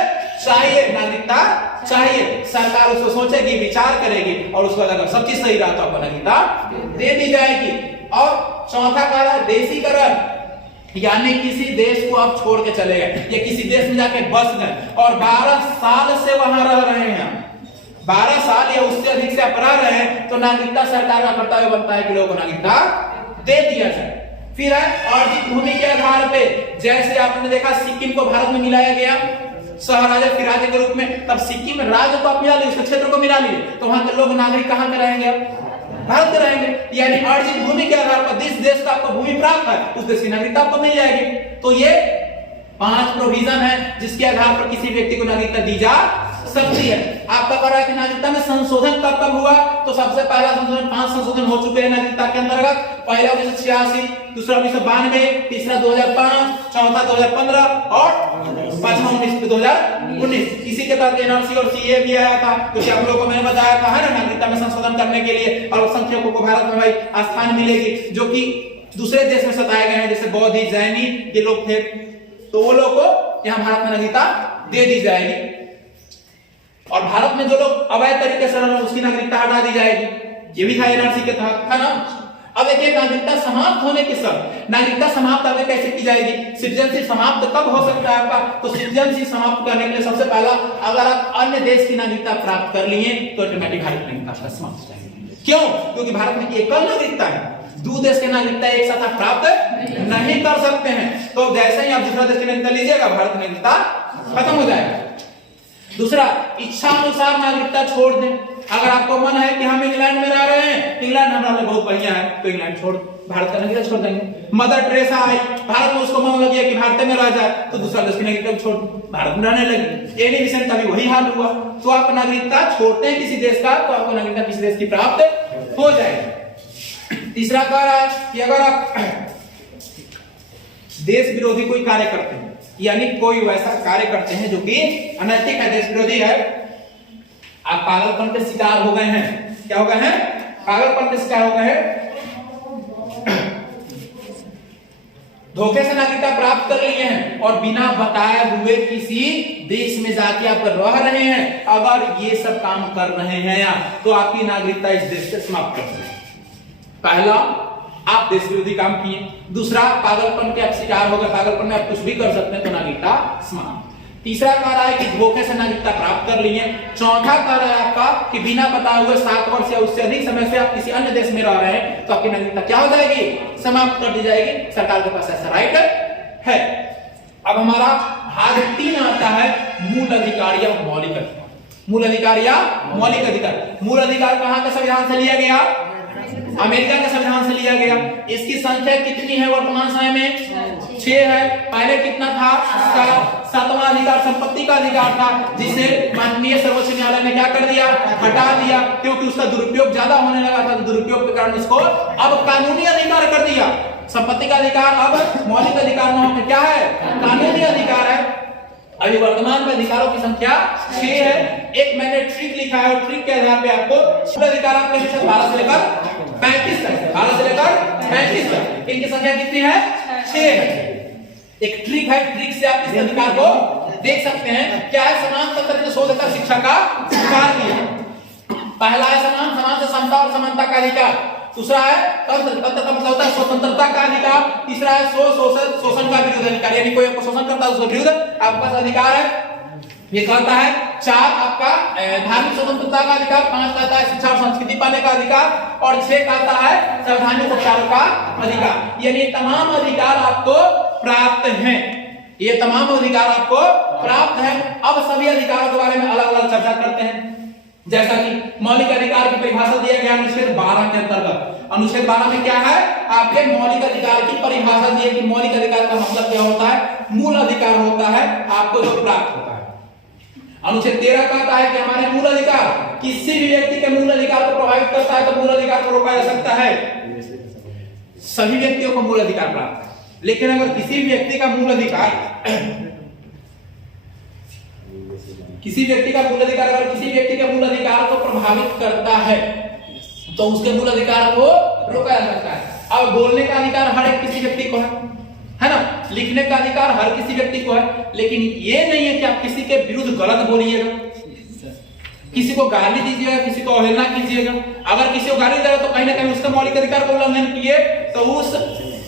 चाहिए, नागरिकता चाहिए। सरकार उसको सोचेगी, विचार करेगी और उसको अगर सब चीज सही रहा तो आपको नागरिकता दे दी जाएगी। और चौथा कार्य है देशीकरण, यानी किसी देश को आप छोड़ के चले गए या किसी देश में जाके बस गए और 12 साल से वहां रह रहे हैं, 12 साल या उससे अधिक से आप रह रहे हैं, तो नागरिकता सरकार का कर्तव्य बनता है कि लोगों को नागरिकता दे दिया जाए। फिर है अर्जित भूमि के आधार पे, जैसे आपने देखा सिक्किम को भारत में मिलाया गया सहराज्य फिर राज्य के रूप में, तब सिक्किम राज्य को आप मिला लिए, उसके क्षेत्र को मिला लिए, तो वहां के लोग नागरिक कहां के रहेंगे? भारत के रहेंगे। यानी अर्जित भूमि के आधार पर जिस देश का आपको भूमि प्राप्त है उस देश की नागरिकता आपको मिल जाएगी। तो ये 5 प्रोविजन है जिसके आधार पर किसी व्यक्ति को नागरिकता दी जा सकती है। आपका कह रहा है कि नागरिकता में संशोधन कब कब हुआ, तो सबसे पहला संशोधन 5 संशोधन हो चुके हैं नागरिकता के अंतर्गत। पहला 1986, दूसरा 1992, तीसरा 2005, चौथा 2015 और पांचवा 2019। इसी के तहत एनआरसी और सीए भी आया था, क्योंकि आप लोगों को मैंने बताया था है ना, नागरिकता में संशोधन करने के लिए अल्पसंख्यकों को भारत में भाई स्थान मिलेगी, जो कि दूसरे देश में सताए गए हैं, जैसे बौद्धी जैनी ये लोग थे, तो वो लोग को यहाँ भारत में नागरिकता दे दी जाएगी। और भारत में जो लोग अवैध तरीके से रह उसकी नागरिकता हटा दी जाएगी, ये भी था एनआरसी के तहत, है ना। अब देखिए नागरिकता समाप्त होने के सब, नागरिकता समाप्त अब कैसे की जाएगी, सिटीजनशिप समाप्त कब हो सकता है आपका, तो सिटीजनशिप समाप्त करने के लिए सबसे पहला अगर आप अन्य देश की नागरिकता प्राप्त कर लिए तो ऑटोमेटिक भारत की नागरिकता समाप्त हो जाएगी। क्यों, क्योंकि भारत में एकल नागरिकता है, दो देश की नागरिकता एक साथ आप प्राप्त नहीं कर सकते हैं। तो जैसे ही आप दूसरा देश की नागरिकता लीजिएगा भारत की नागरिकता खत्म हो जाएगा। दूसरा, इच्छा अनुसार नागरिकता छोड़ दें। अगर आपको मन है कि हम इंग्लैंड में रह रहे हैं, इंग्लैंड हमारे लिए बहुत बढ़िया है, तो इंग्लैंड छोड़ भारत का नागरिकता छोड़ देंगे। मदर टेरेसा आई, भारत में उसको मन लग गया कि भारत में रह जाए, तो दूसरा देश की नागरिकता छोड़ भारत में रहने लगी। एनी विसेंट का भी वही हाल हुआ। तो आप नागरिकता छोड़ते हैं किसी देश का, तो आपको नागरिकता किसी देश की प्राप्त हो जाएगी। तीसरा कह रहा है कि अगर आप देश विरोधी कोई कार्य करते हैं, यानी कोई वैसा कार्य करते हैं जो कि अनैतिक है, देश विरोधी है, आप पागलपन के शिकार हो गए हैं। क्या हो गए हैं, पागलपन के शिकार हो गए हैं, धोखे से नागरिकता प्राप्त कर लिए हैं और बिना बताए हुए किसी देश में जाके आप रह रहे हैं, अगर ये सब काम कर रहे हैं आप, तो आपकी नागरिकता इस देश से समाप्त कर सकते हैं। पहला, आप देश विरोधी काम किए। दूसरा, पागलपन के आप शिकार हो गए, पागलपन में आप कुछ भी कर सकते हैं, तो नागरिकता समाप्त। तीसरा कह रहा है कि धोखे से नागरिकता प्राप्त कर लिए। चौथा कह रहा है आपका कि बिना बताए हुए 7 वर्ष या उससे अधिक समय से आप किसी अन्य देश में रह रहे हैं, तो आपकी नागरिकता क्या हो जाएगी, समाप्त कर दी जाएगी। सरकार के पास ऐसा राइट है। अब हमारा भाग 3 आता है, मूल अधिकार या मौलिक अधिकार। मूल अधिकार या मौलिक अधिकार। मूल अधिकार कहां के संविधान से लिया गया, अमेरिका के संविधान से लिया गया। इसकी संख्या कितनी है वर्तमान समय में, 6 है। पहले कितना था, 7वां अधिकार संपत्ति का अधिकार था, जिसे माननीय सर्वोच्च न्यायालय ने क्या कर दिया, हटा दिया, क्योंकि उसका दुरुपयोग ज्यादा होने लगा था। दुरुपयोग के कारण उसको अब कानूनी अधिकार कर दिया। संपत्ति का अधिकार अब मौलिक अधिकार न होकर क्या है, कानूनी अधिकार है। अभी वर्तमान में अधिकारों की संख्या 6 है। एक मैंने ट्रिक लिखा है और ट्रिक के आधार पे आपको अधिकार आपके 12 से लेकर 35 तक, 12 से लेकर 35 तक, इनकी संख्या कितनी है, 6 है। एक ट्रिक है, ट्रिक से आप इस अधिकार को देख सकते हैं। क्या है, समान तंत्र शोध का शिक्षा का अधिकार दिया। पहला है समान, समान से समता और समानता का अधिकार। दूसरा है तंत्र, तंत्र का मतलब होता है स्वतंत्रता का अधिकार। तीसरा है शोषण का विरुद्ध अधिकार, यानी कोई आपको शोषण करता है उसके विरुद्ध आपके पास अधिकार है। ये कहता है 4 आपका धार्मिक स्वतंत्रता का अधिकार, 5 कहता है शिक्षा और संस्कृति पाने का अधिकार, और 6 कहता है संवैधानिक उपचारों का अधिकार। यानी तमाम अधिकार आपको प्राप्त हैं, ये तमाम अधिकार आपको प्राप्त है। अब सभी अधिकारों के बारे में अलग अलग चर्चा करते हैं। जैसा कि मौलिक अधिकार की परिभाषा दिया गया अनुच्छेद 12 के अंतर्गत। अनुच्छेद 12 में क्या है, आपके मौलिक अधिकार की परिभाषा दी है कि मौलिक अधिकार का मतलब क्या होता है, मूल अधिकार होता है आपको जो प्राप्त होता है। अनुच्छेद 13 कहता है कि हमारे मूल अधिकार किसी भी व्यक्ति के मूल अधिकार को प्रभावित करता है तो मूल अधिकार को रोका जा सकता है। सभी व्यक्तियों को मूल अधिकार प्राप्त है, लेकिन अगर किसी व्यक्ति का मूल अधिकार किसी व्यक्ति का मूल अधिकार अगर किसी व्यक्ति के मूल अधिकार को प्रभावित करता है तो उसके मूल अधिकार को रोका जा सकता है। अब बोलने का अधिकार हर एक किसी व्यक्ति को है ना, लिखने का अधिकार हर किसी व्यक्ति को है, लेकिन ये नहीं है कि आप किसी के विरुद्ध गलत बोलिएगा, किसी को गाली दीजिएगा, किसी को अवहेलना कीजिएगा। अगर किसी को गाली दे रहे तो कहीं ना कहीं उसका मौलिक अधिकार को उल्लंघन किए, तो उस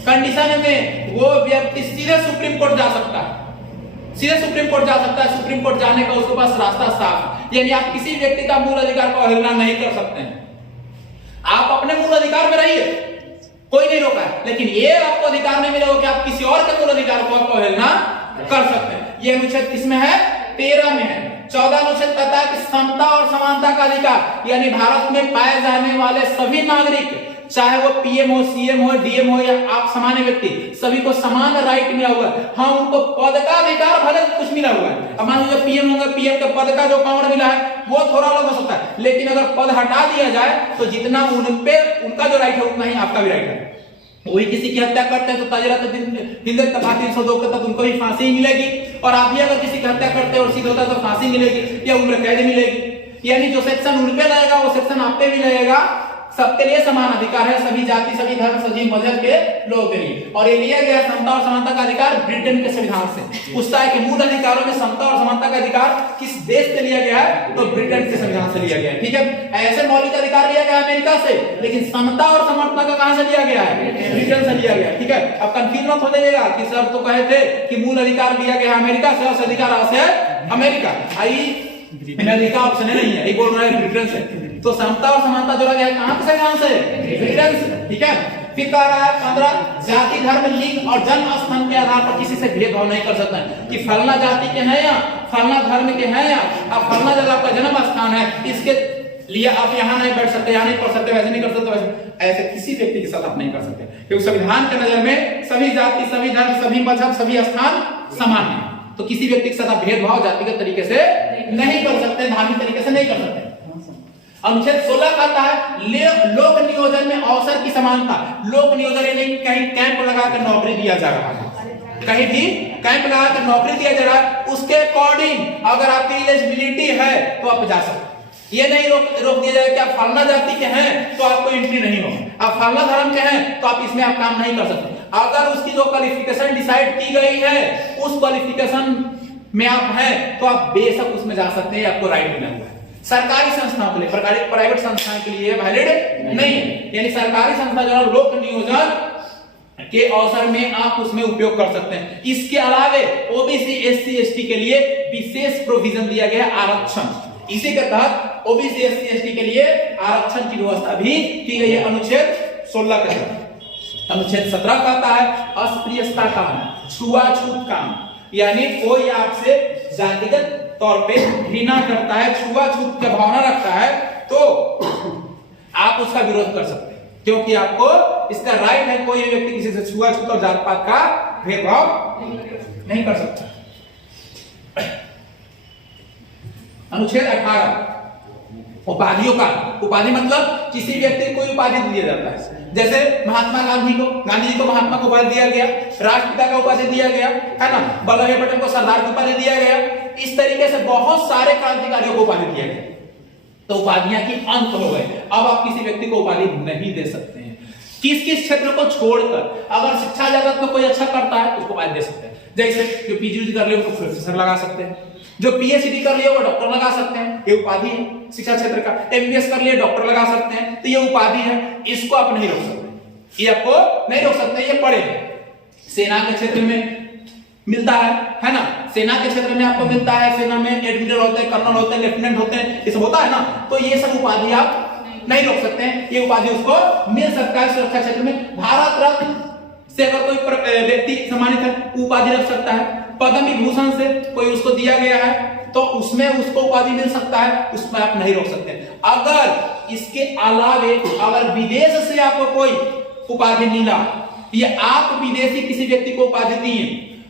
कंडीशन में वो व्यक्ति सीधे सुप्रीम कोर्ट जा सकता है, सीधे सुप्रीम कोर्ट जा सकता है। सुप्रीम कोर्ट जाने का उसके पास रास्ता साफ, यानी आप किसी व्यक्ति का मूल अधिकार को अवहेलना नहीं कर सकते हैं। आप अपने मूल अधिकार में रहिए, कोई नहीं रोका है, लेकिन ये आपको अधिकार नहीं मिलेगा कि आप किसी और के मूल अधिकार को आपको अवहेलना कर सकते हैं। ये अनुच्छेद किसमें है, 13 में है। 14 अनुच्छेद कहता है कि समता और समानता का अधिकार, यानी भारत में पाए जाने वाले सभी नागरिक चाहे वो पीएम हो, सीएम हो, डीएम हो या आप सामान्य व्यक्ति, सभी को समान राइट मिला हुआ है। हाँ, उनको पद का अधिकार भले कुछ मिला हुआ है। अब मान लीजिए पीएम होंगे, पीएम के पद का जो पावर मिला है वो थोड़ा अलग हो सकता है, लेकिन अगर पद हटा दिया जाए तो जितना उन पे उनका जो राइट है उतना ही आपका भी राइट है। वही किसी की हत्या करते हैं तो ताजरा तो हिंदू तफा 302 के तहत उनको भी फांसी मिलेगी, और आप भी अगर किसी की हत्या करते हैं और सिद्ध होता है तो फांसी मिलेगी या उम्र कैद मिलेगी। यानी जो सेक्शन उन पे लगेगा वो सेक्शन आप पे भी लगेगा। सबके लिए समान अधिकार है, सभी जाति, सभी धर्म, सभी मजहब के लोगों के लिए। और ये लिया गया समता और समानता का अधिकार ब्रिटेन के संविधान से। पूछता है कि मूल अधिकारों में समता और समानता का अधिकार किस देश से लिया गया है, तो ब्रिटेन के संविधान से लिया गया है। ठीक है, ऐसे मौलिक अधिकार लिया गया अमेरिका से, लेकिन समता और समानता का कहां से लिया गया है, ब्रिटेन से लिया गया। ठीक है, अब कंफ्यूज मत हो जाइएगा कि सर तो कहे थे कि मूल अधिकार लिया गया अमेरिका से और अधिकार से अमेरिका, अमेरिका ऑप्शन नहीं है, ये बोल रहा है ब्रिटेन से। तो समता और समानता जोड़ा गया कहां से, संविधान से, ब्रिटेन से। ठीक है, फिर कह रहा है 15 जाति, धर्म, लिंग और जन्म स्थान के आधार पर किसी से भेदभाव नहीं कर सकता है कि फलना जाति के हैं या फलना धर्म के हैं या अब फलना जगह आपका जन्म स्थान है, इसके लिए आप यहाँ नहीं बैठ सकते, यहाँ नहीं पढ़ सकते, वैसे नहीं कर सकते, वैसे ऐसे किसी व्यक्ति के साथ आप नहीं कर सकते, क्योंकि संविधान के नजर में सभी जाति, सभी धर्म, सभी मजहब, सभी स्थान समान है। तो किसी व्यक्ति के साथ आप भेदभाव जातिगत तरीके से नहीं कर सकते, धार्मिक तरीके से नहीं कर सकते। अनुच्छेद 16 कहता है लोक नियोजन में अवसर की समानता। लोक नियोजन यानी कहीं कैंप लगाकर नौकरी दिया जा रहा है, कहीं भी कैंप लगाकर नौकरी दिया जा रहा है, उसके अकॉर्डिंग अगर आपकी एलिजिबिलिटी है तो आप जा सकते हैं। ये नहीं रोक दिया जाए कि आप फलना जाति के हैं तो आपको एंट्री नहीं हो, आप फलना धर्म के हैं तो आप इसमें आप काम नहीं कर सकते। अगर उसकी जो क्वालिफिकेशन डिसाइड की गई है उस क्वालिफिकेशन में आप हैं तो आप बेशक उसमें जा सकते हैं, आपको राइट मिला हुआ है। सरकारी संस्थाओं के लिए, प्राइवेट संस्थाओं के लिए वैलिड नहीं है। यानी सरकारी संस्था जो लोक नियोजन के अवसर में आप उसमें उपयोग कर सकते हैं। इसके अलावे ओबीसी, एससी, एसटी के लिए विशेष प्रोविजन दिया गया आरक्षण। इसी के तहत ओबीसी, एससी, एसटी के लिए आरक्षण की व्यवस्था भी की गई है अनुच्छेद 16 के तहत। अनुच्छेद 17 कहता है अस्पृश्यता काम, छुआछूत काम, यानी कोई आपसे जातिगत तौर पे घृणा करता है, छुआछूत की भावना रखता है तो आप उसका विरोध कर सकते हैं, क्योंकि आपको इसका राइट है। कोई व्यक्ति किसी से छुआछूत और जात पात का भेदभाव नहीं कर सकता। अनुच्छेद 18 उपाधियों का, उपाधि मतलब किसी व्यक्ति को कोई उपाधि दिया जाता है। जैसे महात्मा गांधी जी को महात्मा को उपाधि दिया गया, राष्ट्रपिता का उपाधि दिया गया, है ना, वल्लभ भाई पटेल को सरदार की उपाधि दिया गया। इस तरीके से बहुत सारे क्रांतिकारियों को उपाधि दिया गया, तो उपाधियां की अंत हो गए। अब आप किसी व्यक्ति को उपाधि नहीं दे सकते हैं। किस किस क्षेत्र को छोड़कर, अगर शिक्षा जगत में कोई अच्छा करता है उसको उपाधि दे सकते हैं। जैसे जो पीएचडी कर लिए उनको प्रोफेसर लगा सकते हैं, जो पीएचडी कर लिए वो डॉक्टर लगा सकते हैं, ये उपाधि है शिक्षा क्षेत्र का। एमबीएस कर लिए डॉक्टर लगा सकते हैं, तो ये उपाधि है, इसको आप नहीं रोक सकते, ये आपको नहीं रोक सकते। ये पढ़े सेना के क्षेत्र में मिलता है ना, सेना के क्षेत्र में आपको मिलता है, सेना में एडमिरल होते हैं, कर्नल होते हैं, लेफ्टिनेंट होते हैं, ये सब होता है ना, तो ये सब उपाधि आप नहीं रोक सकते हैं, ये उपाधि उसको मिल सकता है। सुरक्षा क्षेत्र में भारत रत्न से अगर कोई व्यक्ति सम्मानित है उपाधि रख सकता है। पद्म विभूषण से कोई उसको दिया गया है तो उसमें उसको उपाधि मिल सकता है, उसमें आप नहीं रोक सकते। अगर इसके अलावे अगर विदेश से आपको कोई उपाधि मिला या आप विदेशी किसी व्यक्ति को उपाधि दिए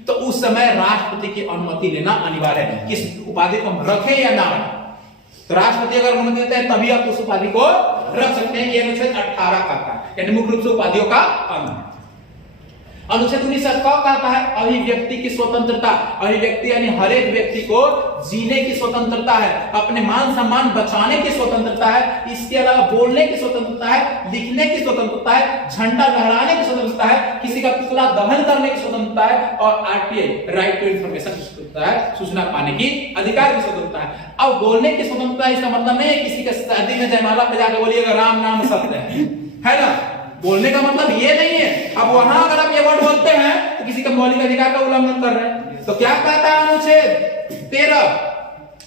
तो उस समय राष्ट्रपति की अनुमति लेना अनिवार्य है कि इस उपाधि को हम रखें या ना रखें। तो राष्ट्रपति अगर अनुमति देते हैं तभी आप उस उपाधि को रख सकते हैं। ये अनुच्छेद 18 कहता है, यानी मुख्य रूप से उपाधियों का अंग। अनुच्छेद 19 कहता है अभिव्यक्ति की स्वतंत्रता। अभिव्यक्ति यानी हर एक व्यक्ति को जीने की स्वतंत्रता है, अपने मान सम्मान बचाने की स्वतंत्रता है, इसके अलावा बोलने की स्वतंत्रता है, लिखने की स्वतंत्रता है, झंडा लहराने की स्वतंत्रता है, किसी का पुतला दहन करने की स्वतंत्रता है, और आरटीआई राइट टू इंफॉर्मेशन की स्वतंत्रता है, सूचना पाने की अधिकार की स्वतंत्रता है। अब बोलने की स्वतंत्रता इसका मतलब नहीं है किसी के शादी में जयमाला पे जाकर बोलिएगा राम नाम सत्य है ना, बोलने का मतलब ये नहीं है। अब वहां अगर आप ये वर्ड बोलते हैं तो किसी का मौलिक अधिकार का उल्लंघन कर रहे हैं। तो क्या कहता है अनुच्छेद 13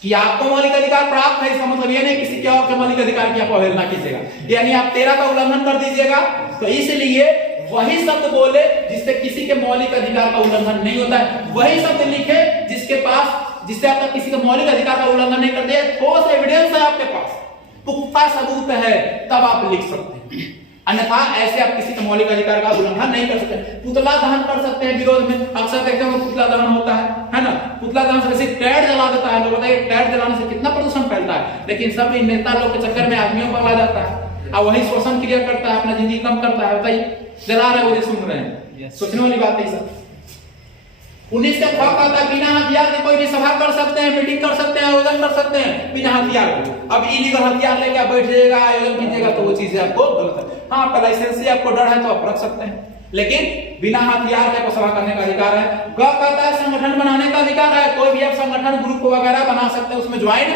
कि आपको मौलिक अधिकार प्राप्त है, इसका मतलब ये नहीं किसी के और के मौलिक अधिकार की आप अवहेलना कीजिएगा, यानी आप 13 का उल्लंघन कर दीजिएगा। तो इसलिए वही शब्द बोले जिससे किसी के मौलिक अधिकार का उल्लंघन नहीं होता है, वही शब्द लिखे जिससे आपका किसी का मौलिक अधिकार का उल्लंघन नहीं करते हैं, ठोस एविडेंस है आपके पास, पुख्ता सबूत है, तब आप लिख सकते हैं। अन्यथा ऐसे आप किसी मौलिक अधिकार का उल्लंघन नहीं कर सकते। पुतला दहन कर सकते हैं विरोध में, अक्सर देखते हैं पुतला दहन होता है ना। पुतला दहन से वैसे टैर जला देता है, लोग बताइए टैर जलाने से कितना प्रदूषण फैलता है, लेकिन सब नेता लोग के चक्कर में आदमियों को ला जाता है और वही श्वसन क्रिया करता है, अपना जिंदगी कम करता है। बताइए जला रहे हो, सुन रहे हैं, सोचने वाली बात है सब। 19 का खा कहता है बिना हथियार के कोई भी सभा कर सकते हैं, मीटिंग कर सकते हैं, आयोजन कर सकते हैं बिना हथियार के। अब इलीगल हथियार लेके आप बैठ जाएगा, आयोजन कीजिएगा तो वो चीज आपको गलत है। हाँ, आपका लाइसेंस से आपको डर है तो आप रख सकते हैं, लेकिन बिना हथियार के सभा करने का अधिकार है। ग कहता है संगठन बनाने का अधिकार है, कोई भी आप संगठन ग्रुप वगैरह बना सकते हैं, उसमें ज्वाइन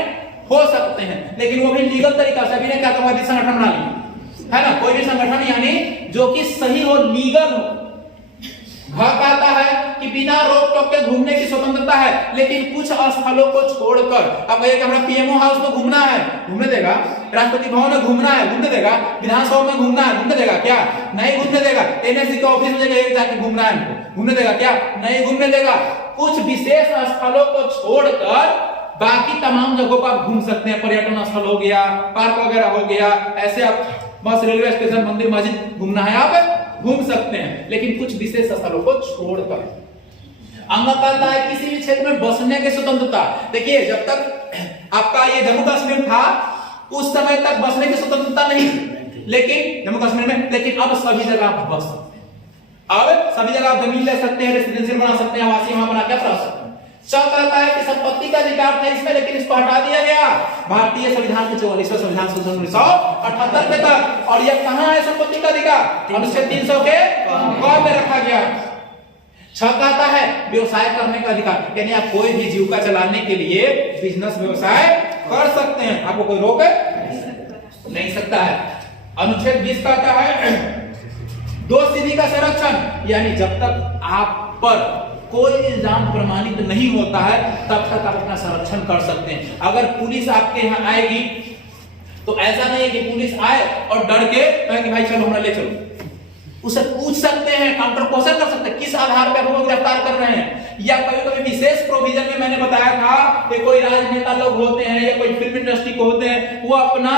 हो सकते हैं, लेकिन वो भी लीगल तरीका से। अभी नहीं कहता हूँ संगठन बना लीजिए, है ना, कोई भी संगठन यानी जो कि सही हो, लीगल हो। घ कहता है कि बिना रोक टोक के घूमने की स्वतंत्रता है, लेकिन कुछ स्थलों को छोड़कर। अब कहिए कि हमें पीएमओ हाउस में घूमना है, घूमने देगा? राष्ट्रपति भवन में घूमना है, घूमने देगा? विधानसभा में घूमना है, घूमने देगा क्या? नहीं घूमने देगा। एनएससी के ऑफिस में जाके घूमना है हमको, घूमने देगा क्या? नहीं घूमने देगा। कुछ विशेष स्थलों को छोड़कर बाकी तमाम जगहों पर आप घूम सकते हैं। पर्यटन स्थल हो गया, पार्क वगैरह हो गया, ऐसे आप बस, रेलवे स्टेशन, मंदिर, मस्जिद घूमना है आप घूम सकते हैं, लेकिन कुछ विशेष स्थलों को छोड़कर। अंग कहता है किसी भी क्षेत्र में बसने की स्वतंत्रता। देखिए जब तक आपका ये जम्मू कश्मीर था उस समय तक बसने की स्वतंत्रता नहीं, लेकिन जम्मू कश्मीर में, लेकिन अब सभी जगह आप बस सकते हैं। अब सभी जगह आप जमीन ले सकते हैं, रेसिडेंशियल बना सकते हैं, आवासीय वहां बना के रह सकते हैं। सब कहता है कि संपत्ति का अधिकार था इसमें, लेकिन इसको हटा दिया गया भारतीय संविधान के 44वें संविधान संशोधन 1978 के तहत। और यह कहां है संपत्ति का अधिकार? अनुच्छेद 300 के क में रखा गया। 6 कहता है व्यवसाय करने का अधिकार, यानी आप कोई भी जीविका चलाने के लिए बिजनेस व्यवसाय कर सकते हैं, आपको कोई रोक नहीं सकता है। अनुच्छेद 20 कहता है दोषसिद्धि का संरक्षण, यानी जब तक आप पर कोई इल्जाम प्रमाणित नहीं होता है तब तक आप अपना संरक्षण कर सकते हैं। अगर पुलिस आपके यहाँ आएगी तो ऐसा नहीं है कि पुलिस आए और डर के कहे कि भाई चलो हमरा ले चलो, उसे पूछ सकते हैं, काउंटर क्वेश्चन कर सकते हैं किस आधार पर आपको गिरफ्तार कर रहे हैं। या कभी कभी विशेष प्रोविजन में मैंने बताया था कि कोई राजनेता लोग होते हैं या कोई फिल्म इंडस्ट्री को होते हैं, वो अपना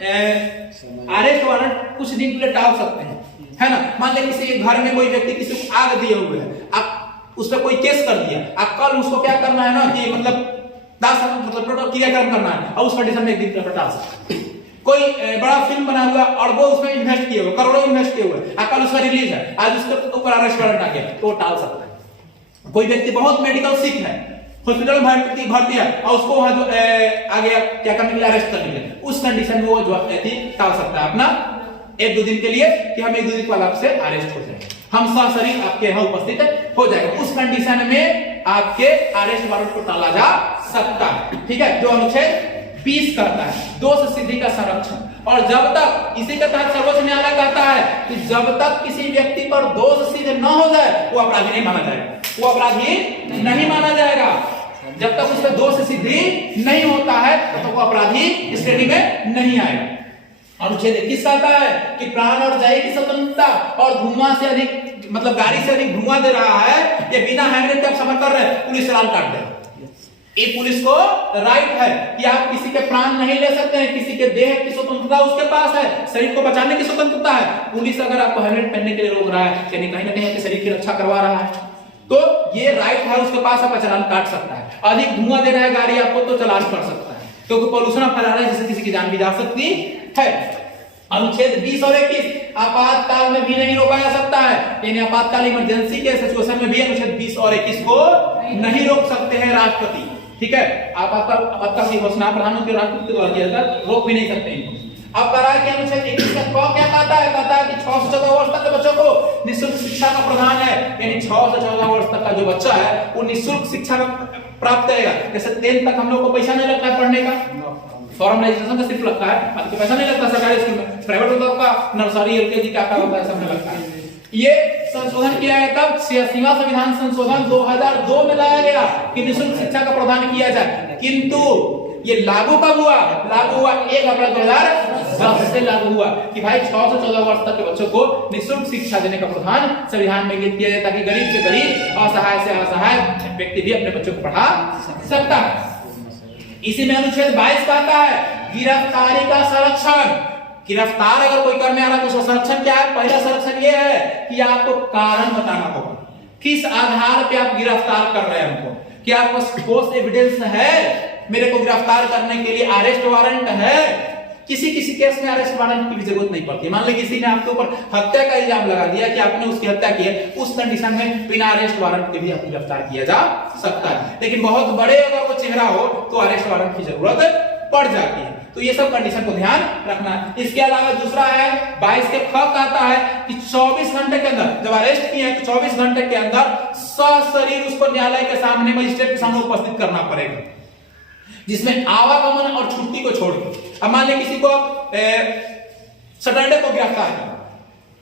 अरेस्ट वारंट कुछ दिन के लिए टाल सकते हैं, है ना। मान लीजिए किसी घर में कोई व्यक्ति किसी को आग दिए हुए है, आप उस पर कोई केस कर दिया, आप कल उसको क्या करना है ना कि मतलब क्रियाक्रम करना है, और उस कंडीशन में एक दिन के टाल सकते हैं। कोई बड़ा फिल्म बना हुआ और वो उसमें इन्वेस्ट किए हुए, करोड़ों इन्वेस्ट किए हुए, कल उसका रिलीज है, आज उसके ऊपर अरेस्ट वारंट आ गया तो वो टाल सकता है। कोई व्यक्ति बहुत मेडिकल सिक है, हॉस्पिटल में भर्ती है और उसको वहां जो आ गया क्या करने के लिए, अरेस्ट करने के लिए, उस कंडीशन में वो जो टाल सकता है अपना 1-2 दिन के लिए कि हम 1-2 दिन बाद आपसे अरेस्ट हो जाएंगे, हम सशरीर आपके यहाँ उपस्थित हो जाएगा। उस कंडीशन में आपके अरेस्ट वारंट को टाला जा सकता है, ठीक है। जो अनुच्छेद 20 कहता है दोष सिद्धि का संरक्षण। और जब तक इसी के तहत सर्वोच्च न्यायालय कहता है कि जब तक किसी व्यक्ति पर दोष सिद्ध न हो जाए वो अपराधी नहीं माना जाएगा, वो अपराधी नहीं माना जाएगा। जब तक उस पर दोष सिद्धि नहीं होता है तब तक वो अपराधी इस श्रेणी में नहीं आएगा। अनुच्छेद 21 कहता है कि प्राण और जान की स्वतंत्रता, और धुआं से अधिक मतलब गाड़ी से अधिक धुआं दे रहा है, ये बिना हेलमेट के आप सफर कर रहे हैं, पुलिस चालान काट दे। ये पुलिस को राइट है कि आप किसी के प्राण नहीं ले सकते हैं, किसी के देह की स्वतंत्रता उसके पास है, शरीर को बचाने की स्वतंत्रता है। पुलिस अगर आपको हेलमेट पहनने के लिए रोक रहा है, यानी कहीं ना कहीं आपके शरीर की रक्षा करवा रहा है, तो ये राइट है उसके पास, आप चालान काट सकता है। अधिक धुआं दे रहा है गाड़ी आपको तो चालान कर सकता है, क्योंकि पॉल्यूशन फैला रहा है जिससे किसी की जान भी जा सकती है। अनुच्छेद 20 और 21 आपातकाल में भी नहीं रोका जा सकता है, यानी आपातकाल इमरजेंसी के सिचुएशन में भी अनुच्छेद 20 और 21 को नहीं रोक सकते हैं राष्ट्रपति, ठीक है। आपातकाल की घोषणा प्रधानमंत्री राष्ट्रपति के द्वारा किया जाता है, रोक भी नहीं सकते इनको। अब करा कि अनुच्छेद 21 का क्या कहता है? कहता है कि 6 से 14 वर्ष तक के बच्चों को निःशुल्क शिक्षा का प्रदान है, यानी 6 से 14 वर्ष तक का जो बच्चा है वो निःशुल्क शिक्षा प्राप्त करेगा। जैसे 10 तक हम लोग को पैसा नहीं लगता है पढ़ने का, फॉर्म रजिस्ट्रेशन का सिर्फ लगता है, बाकी पैसा नहीं लगता सरकारी स्कूल में। प्राइवेट में आपका नर्सरी एलकेजी क्या होता है सब में लगता है। ये संशोधन किया गया तब 86वां संविधान संशोधन 2002 में लाया गया कि निःशुल्क शिक्षा का प्रदान किया जाए, किंतु ये लागू कब हुआ? लागू हुआ 1 अप्रैल 2010 से लागू हुआ कि भाई 6 से 14 वर्ष तक के बच्चों को निःशुल्क शिक्षा देने का प्रावधान संविधान में किया जाए, ताकि गरीब से गरीब, असहाय से असहाय व्यक्ति भी अपने बच्चों को पढ़ा सकता है। इसी में अनुच्छेद 22 कहता है गिरफ्तारी का संरक्षण। गिरफ्तार अगर कोई करने आ रहा है तो उसका संरक्षण क्या है? पहला संरक्षण ये है कि आपको कारण बताना होगा, किस आधार पे आप गिरफ्तार कर रहे हैं हमको, क्या आपके पास ठोस एविडेंस है मेरे को गिरफ्तार करने के लिए, अरेस्ट वारंट है। किसी किसी केस में अरेस्ट वारंट की भी जरूरत नहीं पड़ती। मान लो किसी ने आपके ऊपर हत्या का इल्जाम लगा दिया कि आपने उसकी हत्या की है, उस कंडीशन में बिना अरेस्ट वारंट के भी आपको गिरफ्तार किया जा सकता है। लेकिन बहुत बड़े अगर वो चेहरा हो तो अरेस्ट वारंट की जरूरत पड़ जाती है। तो ये सब कंडीशन को ध्यान रखना है। इसके अलावा दूसरा है 22 के ख कहता है कि 24 घंटे के अंदर जब अरेस्ट किया है तो 24 घंटे के अंदर सशरीर उसको न्यायालय के सामने, मजिस्ट्रेट के सामने उपस्थित करना पड़ेगा, जिसमें आवागमन और छुट्टी को छोड़ के। अब मान ले किसी को सैटरडे को गिरफ्तार करना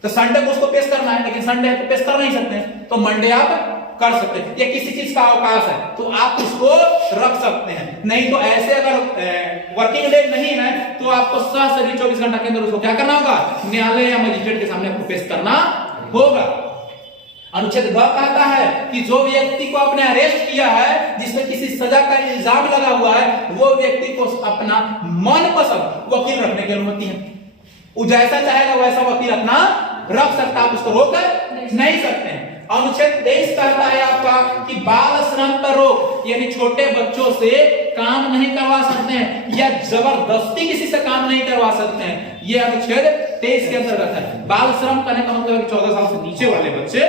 तो संडे को उसको पेश करना है, लेकिन संडे तो पेश कर नहीं सकते हैं, तो मंडे आप कर सकते हैं। या किसी चीज का अवकाश है तो आप उसको रख सकते हैं। नहीं तो ऐसे अगर वर्किंग डे नहीं है तो आपको सशरीर 24 घंटा के अंदर उसको क्या करना होगा? न्यायालय या मजिस्ट्रेट के सामने आपको पेश करना होगा। अनुच्छेद ग कहता है कि जो व्यक्ति को आपने अरेस्ट किया है, जिसमें किसी सजा का इल्जाम लगा हुआ है, वो व्यक्ति को अपना मनपसंद वकील रखने की अनुमति है। वो जैसा चाहेगा वैसा वकील अपना रख सकता, आप उसको रोक नहीं सकते हैं। अनुच्छेद 23 कहता है आपका कि बाल श्रम पर रोक, यानी छोटे बच्चों से काम नहीं करवा सकते हैं या जबरदस्ती किसी से काम नहीं करवा सकते हैं। ये अनुच्छेद 23 के अंतर्गत है। बाल श्रम करने का मतलब है कि 14 साल से नीचे वाले बच्चे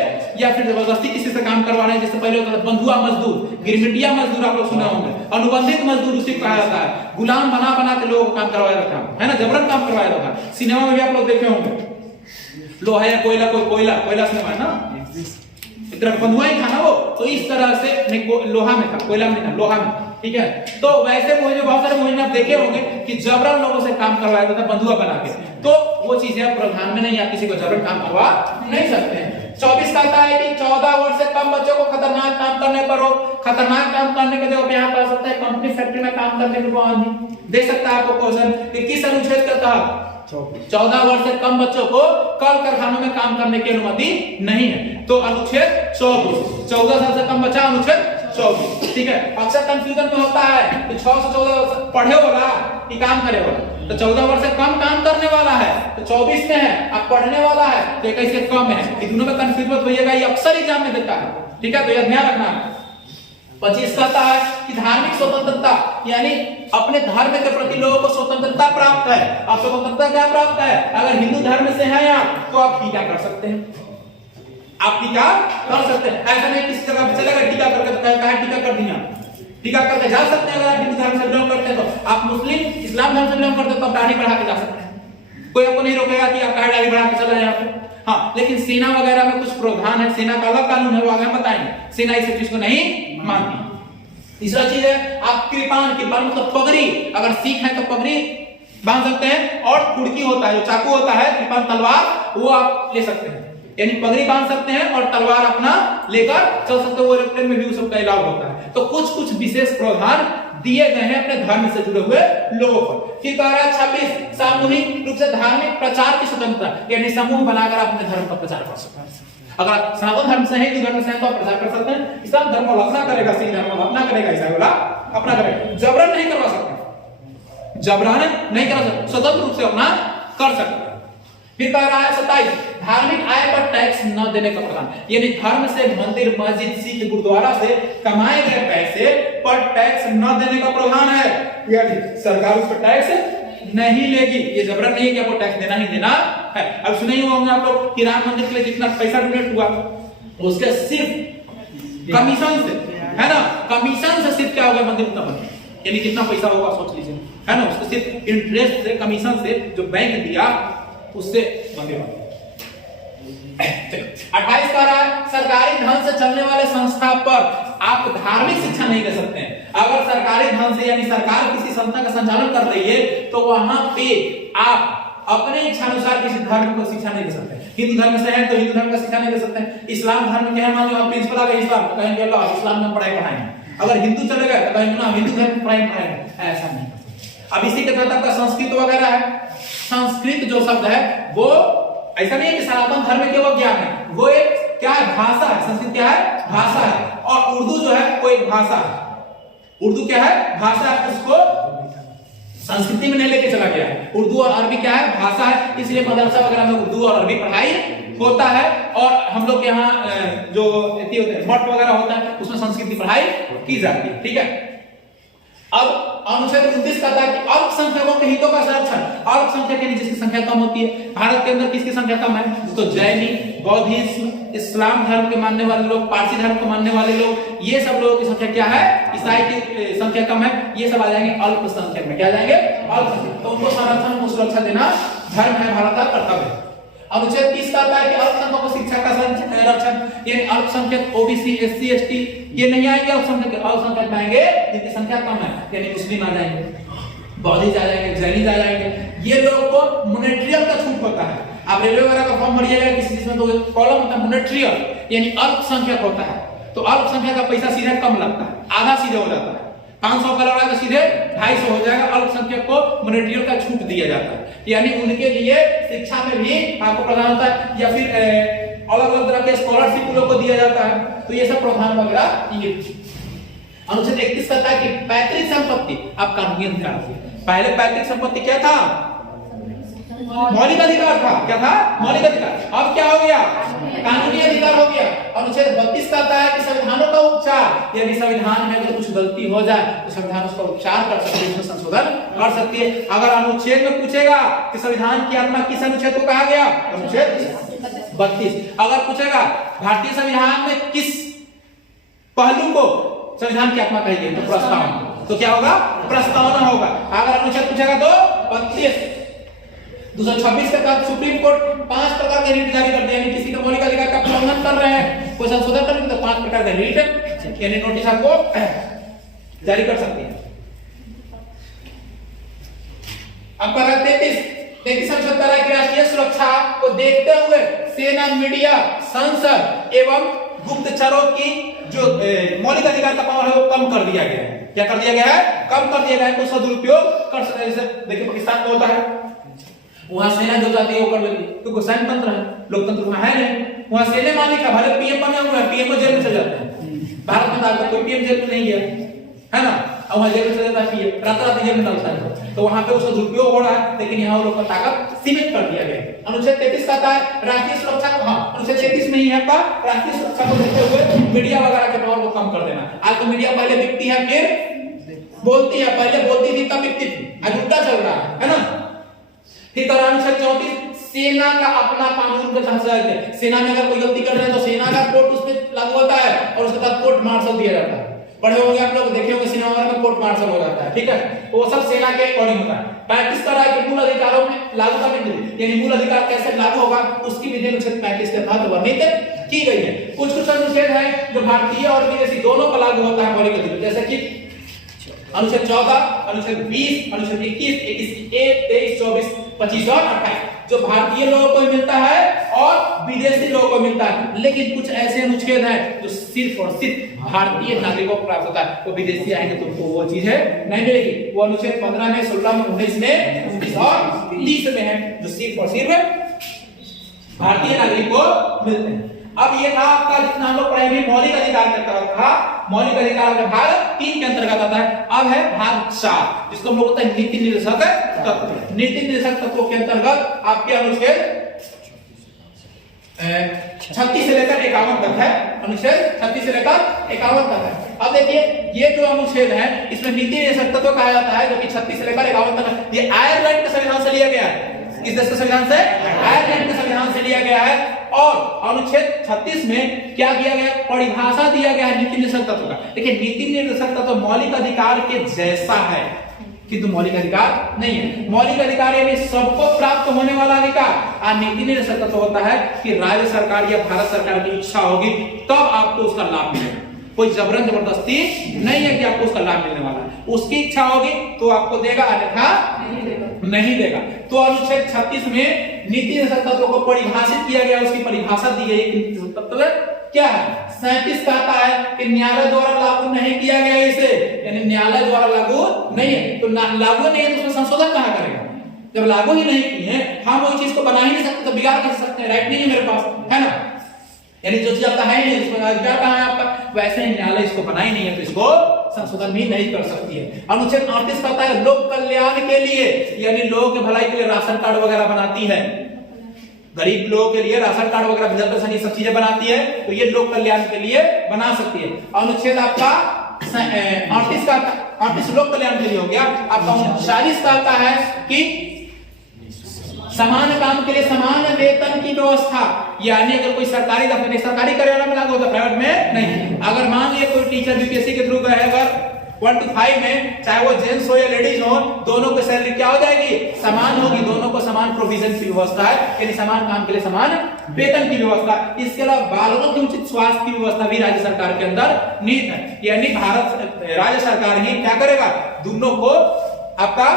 या फिर जबरदस्ती किसी से काम करवा रहे हैं। जैसे पहले होता था बंधुआ मजदूर, गिरमिटिया मजदूर, आप लोग सुने होंगे। अनुबंधित मजदूर उसी को कहा जाता है। गुलाम बना बना के लोगों को काम करवाया जाता है ना, जबरन काम करवाया जाता है। सिनेमा में भी आप लोग देखे होंगे, लोहा या कोयला, कोयला सिनेमा है ना, इतना बंधुआ ही था ना वो। तो इस तरह से नहीं, लोहा में था, कोयला में था, लोहा में, ठीक है। तो वैसे मुझे बहुत सारे मुझे आप देखे होंगे कि जबरन लोगों से काम करवाया जाता था बंधुआ बना के। तो वो चीजें अब प्रावधान में नहीं, आप किसी को जबरन काम करवा नहीं सकते हैं। 24 कहता है कि 14 वर्ष से कम बच्चों को खतरनाक काम करने पर रोक। खतरनाक काम करने के जगह पे यहाँ पा सकता है कंपनी फैक्ट्री में काम करने की पाबंदी दे सकता है आपको क्वेश्चन। 21 अनुच्छेद के तहत 14 वर्ष से कम बच्चों को कल कारखानों में काम करने की अनुमति नहीं है। तो अनुच्छेद 24, 14 साल से कम बच्चा, अनुच्छेद 24, ठीक है। अक्सर कंफ्यूजन में होता है कि 6 से 14 पढ़े वाला कि काम करे वाला, तो 14 वर्ष से कम काम करने वाला है तो 24 में है, अब पढ़ने वाला है तो 21 से कम है। ये दोनों में कंफ्यूजन मत होइएगा, ये अक्सर एग्जाम में देता है, ठीक है। तो यह ध्यान रखना है। 25 कहता है कि धार्मिक स्वतंत्रता, यानी अपने धर्म के प्रति लोगों को स्वतंत्रता प्राप्त है। अब स्वतंत्रता क्या प्राप्त है? अगर हिंदू धर्म से हैं आप तो आप टीका कर सकते हैं, आप टीका कर सकते हैं। ऐसा नहीं किसी जगह पे चलेगा टीका करके तो कहा टीका कर दिया, टीका करके जा सकते हैं। अगर आप हिंदू धर्म से बिलोंग करते हैं तो आप मुस्लिम इस्लाम धर्म से बिलोंग करते हैं तो आप दाढ़ी बढ़ा के जा सकते हैं, कोई आपको नहीं रोकेगा कि आप दाढ़ी बढ़ा के चले जाए। हाँ, लेकिन सेना वगैरह में कुछ प्रावधान है, सेना का अलग कानून है, वो आगे बताएंगे। सेना इस चीज को नहीं मानती। तीसरा चीज है आप कृपान, कृपान मतलब पगड़ी, अगर सिख है तो पगड़ी बांध सकते हैं, और कुड़की होता है जो चाकू होता है, कृपान तलवार, वो आप ले सकते हैं, यानी पगड़ी बांध सकते हैं और तलवार अपना लेकर चल सकते हैं। वो एरोप्लेन में भी सबका अलाउ होता है। तो कुछ कुछ विशेष प्रावधान दिए गए हैं अपने धर्म से जुड़े हुए लोगों पर। फिर कह रहा है 26 सामूहिक रूप से धार्मिक प्रचार की स्वतंत्रता, यानी समूह बनाकर आप अपने धर्म का प्रचार कर सकते हैं। अगर सनातन धर्म से है, हिंदू धर्म से है तो आप प्रचार कर सकते हैं। इस्लाम धर्म वाला अपना करेगा, सिख धर्म वाला अपना करेगा, ईसाई वाला अपना करेगा। जबरन नहीं करवा सकते, जबरन नहीं करा सकते, स्वतंत्र रूप से अपना कर सकते हैं। फिर कह रहा है 27 धार्मिक आय पर टैक्स न देने का प्रावधान, यानी धर्म से मंदिर, मस्जिद, सिख गुरुद्वारा से कमाए गए पैसे पर टैक्स न देने का प्रावधान है, यानी सरकार उस पर टैक्स नहीं लेगी। ये जबरन नहीं है कि आपको टैक्स देना ही देना है। अब सुने ही होंगे आप लोग कि राम मंदिर के लिए जितना पैसा डोनेट हुआ उसके सिर्फ कमीशन से, है ना, कमीशन से सिर्फ क्या होगा मंदिर उतना बने, यानी कितना पैसा होगा सोच लीजिए, है ना। उसको सिर्फ इंटरेस्ट से, कमीशन से जो बैंक दिया उससे मंदिर बने। 28 कह रहा है सरकारी धन से चलने वाले संस्था पर आप धार्मिक शिक्षा नहीं दे सकते हैं। अगर सरकारी धन से, यानी सरकार किसी संस्था का संचालन कर रही है तो वहां पे आप अपने इच्छा अनुसार किसी धर्म को शिक्षा नहीं दे सकते। हिंदू धर्म से है तो हिंदू धर्म का शिक्षा नहीं दे सकते। इस्लाम धर्म के हैं, मान लो आप प्रिंसिपल आ गए इस्लाम, तो कहेंगे अल्लाह इस्लाम में पढ़ाई पढ़ाएंगे। अगर हिंदू चले गए तो कहेंगे ना हिंदू धर्म में पढ़ाई पढ़ाएंगे, ऐसा नहीं। अब इसी के तहत आपका संस्कृत वगैरह है। संस्कृत जो शब्द है वो ऐसा नहीं है कि सनातन धर्म के वो ज्ञान है, वो एक क्या है, भाषा है। संस्कृत क्या है, भाषा है। और उर्दू जो है वो एक भाषा है। उर्दू क्या है, भाषा है। उसको संस्कृति में नहीं लेके चला गया है। उर्दू और अरबी क्या है, भाषा है, इसलिए मदरसा वगैरह में उर्दू और अरबी पढ़ाई होता है। और हम लोग के यहाँ जो मठ वगैरह होता है उसमें संस्कृत की पढ़ाई की जाती है। ठीक है, अब अनुच्छेद 29 कहता है कि अल्पसंख्यकों के हितों का संरक्षण। अल्पसंख्यक यानी जिसकी संख्या कम होती है। भारत के अंदर किसकी संख्या कम है, तो जैनी, बौद्धिज्म, इस्लाम धर्म के मानने वाले लोग, पारसी धर्म को मानने वाले लोग, ये सब लोगों की संख्या क्या है, ईसाई की संख्या कम है। ये सब आ जाएंगे अल्पसंख्यक में। क्या आ जाएंगे, अल्पसंख्यक। तो उनको संरक्षण, उनको सुरक्षा देना धर्म है, भारत का कर्तव्य है। अनुच्छेद 30 कहता है कि अल्पसंख्यकों को शिक्षा का संरक्षण, यानी अल्पसंख्यक ओबीसी, एससी, एसटी ये नहीं आएंगे अल्पसंख्यक। अल्पसंख्यक आएंगे जिनकी संख्या कम है, यानी मुस्लिम आ जाएंगे, बौद्धिस्ट आ जाएंगे, जैनी आ जाएंगे। ये लोगों को मॉनेटरियल का छूट होता है। आप रेलवे वगैरह का फॉर्म भरिएगा किसी जिसमें तो कॉलम होता है मॉनेटरियल, यानी अल्पसंख्यक होता है। तो अल्पसंख्यक का पैसा सीधे कम लगता है, आधा सीधे हो जाता है। 500 का लगा तो सीधे 250 हो जाएगा। अल्पसंख्यक को मॉनेटरियल का छूट दिया जाता है, यानी उनके लिए शिक्षा में भी आपको प्रदान होता है, या फिर अलग अलग तरह के स्कॉलरशिप लोगों को दिया जाता है। तो ये सब प्रावधान वगैरह ये। अनुच्छेद 31 कहता है कि पैतृक संपत्ति आप कानूनी अधिकार है। पहले पैतृक संपत्ति क्या था, मौलिक अधिकार था। क्या था, मौलिक अधिकार। अब क्या हो गया, कानूनी अधिकार हो गया। अनुच्छेद 32 कहता है कि संविधानों का उपचार, यानी संविधान में अगर कुछ गलती हो जाए तो संविधान उसका उपचार कर सकती है, उसमें संशोधन कर सकती है। अगर अनुच्छेद में पूछेगा कि संविधान की आत्मा किस अनुच्छेद को कहा गया, अनुच्छेद 32। अगर पूछेगा भारतीय संविधान में किस पहलू को संविधान की आत्मा कही गई, तो प्रस्तावना। तो क्या होगा, प्रस्तावना होगा। अगर अनुच्छेद पूछेगा तो 32 226 के तहत सुप्रीम कोर्ट 5 प्रकार के रिट जारी करते हैं, यानी किसी का मौलिक अधिकार का उल्लंघन कर रहे हैं, कोई संशोधन कर रहे हैं, तो 5 प्रकार के रिट यानी नोटिस आपको जारी कर सकते हैं। अब पैरा 33 अनुच्छेद है कि राष्ट्रीय सुरक्षा को देखते हुए सेना, मीडिया, संसद एवं गुप्तचरों की जो मौलिक अधिकार का पावर है वो कम कर दिया गया है। क्या कर दिया गया है, कम कर दिया गया है। तो सदुपयोग कर सकते हैं। जैसे देखिए पाकिस्तान में होता है, वहां सेना जो जाती है वो कर लेती है, क्योंकि सैन्य तंत्र है, लोकतंत्र वहां है नहीं। वहां सेना मालिक है, भले पीएम बने हुए हैं, पीएम जेल में चले जाते हैं। भारत में आज तक कोई पीएम जेल में नहीं गया है ना, और वहां जेल में चले जाता है पीएम, रात जेल में डालता है। तो वहां पे उसका दुरुपयोग हो रहा है, लेकिन यहाँ लोग का ताकत सीमित कर दिया गया है। अनुच्छेद 33 कहता है राष्ट्रीय सुरक्षा को, हाँ अनुच्छेद 33 में ही है का राष्ट्रीय सुरक्षा को देखते हुए मीडिया वगैरह के पावर को कम कर देना। आज तो मीडिया पहले बिकती है फिर बोलती है, पहले बोलती थी तब बिकती थी, आज उल्टा चल रहा है ना। फिर अनुच्छेद 34 सेना का अपना कानून का तहत है। सेना में अगर कोई गलती कर रहे हैं तो सेना का कोर्ट उस पर लागू होता है, और उसके बाद कोर्ट मार्शल दिया जाता है। पढ़े होंगे आप लोग, देखे होंगे सिनेमा में कोर्ट मार्शल हो जाता है। ठीक है, तो वो सब सेना के अकॉर्डिंग होता है। 35 तरह के मूल अधिकारों में लागू का बिंदु, यानी मूल अधिकार कैसे लागू होगा उसकी विधि अनुच्छेद 35 के तहत वर्णित की गई है। कुछ कुछ अनुच्छेद है जो भारतीय और विदेशी दोनों पर लागू होता है मौलिक अधिकार, जैसे कि अनुच्छेद 14, अनुच्छेद 20, अनुच्छेद 21, 21A, 23, 24, 25 और 28 जो भारतीय लोगों को मिलता है और विदेशी लोगों को मिलता है। लेकिन कुछ ऐसे अनुच्छेद हैं जो सिर्फ और सिर्फ भारतीय नागरिकों को प्राप्त होता है, तो विदेशी आएंगे तो उनको वो चीज है नहीं मिलेगी। वो अनुच्छेद 15 में, 16 में, 19 में, 19 और 30 में है, जो सिर्फ और सिर्फ भारतीय नागरिक को मिलते हैं। अब ये था आपका जितना हम लोग पढ़े मौलिक अधिकार के तहत था। मौलिक अधिकार का भाग 3 के अंतर्गत आता है। अब है भाग 4, जिसको हम लोग होता है नीति निर्देशक तत्व। नीति निर्देशक तत्वों के अंतर्गत आपके अनुच्छेद 36 से लेकर 51 तक है। अनुच्छेद 36 से लेकर 51 तक है। अब देखिए ये जो अनुच्छेद है इसमें नीति निर्देशक तत्व कहा जाता है, जो कि 36 से लेकर 51 तक है। ये आयरलैंड के संविधान से लिया गया है। किस देश के संविधान से? आयरलैंड के संविधान से लिया गया है। और अनुच्छेद 36 में क्या दिया गया, परिभाषा दिया गया है नीति निर्देशक तत्व का। देखिए नीति निर्देशक तत्व मौलिक अधिकार के जैसा है, किंतु मौलिक अधिकार नहीं है। मौलिक अधिकार यानी सबको प्राप्त होने वाला अधिकार। और नीति निर्देशक तत्व होता है कि राज्य सरकार या भारत सरकार की इच्छा होगी तब आपको उसका लाभ मिलेगा। कोई जबरन जबरदस्ती नहीं है कि आपको उसका लाभ मिलने वाला है। उसकी इच्छा होगी तो आपको देगा, अन्यथा नहीं देगा। तो अनुच्छेद 36 में नीति निर्देशक तत्व को परिभाषित किया गया, उसकी परिभाषा दी गई। नीति निर्देशक तत्व क्या है? 37 कहता है कि न्यायालय द्वारा लागू नहीं किया गया इसे, यानी न्यायालय द्वारा लागू नहीं है। तो लागू नहीं है तो उसमें संशोधन कहां करेगा? जब लागू ही नहीं किए, हम वो चीज को बना ही नहीं सकते तो बिगाड़ कैसे सकते हैं? राइट नहीं है मेरे पास, है ना? यानी जो चीज आपका है नहीं उसमें अधिकार कहां है आपका? वैसे ही न्यायालय इसको बना ही नहीं है तो इसको संशोधन भी नहीं कर सकती है। अनुच्छेद 38 कहता है लोक कल्याण के लिए, यानी लोगों के भलाई के लिए राशन कार्ड वगैरह बनाती है, गरीब लोगों के लिए राशन कार्ड वगैरह वृद्ध पेंशन ये सब चीजें बनाती है, तो ये लोक कल्याण के लिए बना सकती है। अनुच्छेद आपका 38 लोक कल्याण के लिए हो गया। आपका 39 कहता है कि समान काम के लिए समान वेतन की व्यवस्था, यानी अगर कोई सरकारी दफ्तर, सरकारी कार्यालय में लागू होता, प्राइवेट में नहीं। अगर मान लिया कोई टीचर बीपीएससी के थ्रू गए, अगर 1 to 5 में चाहे वो जेंट्स हो या लेडीज हो, दोनों की सैलरी क्या हो जाएगी, समान होगी, दोनों को समान प्रोविजन की व्यवस्था है, यानी समान काम के लिए समान वेतन की व्यवस्था। इसके अलावा बालकों के उचित स्वास्थ्य की व्यवस्था भी राज्य सरकार के अंदर निहित है, यानी भारत राज्य सरकार ही क्या करेगा, दोनों को आपका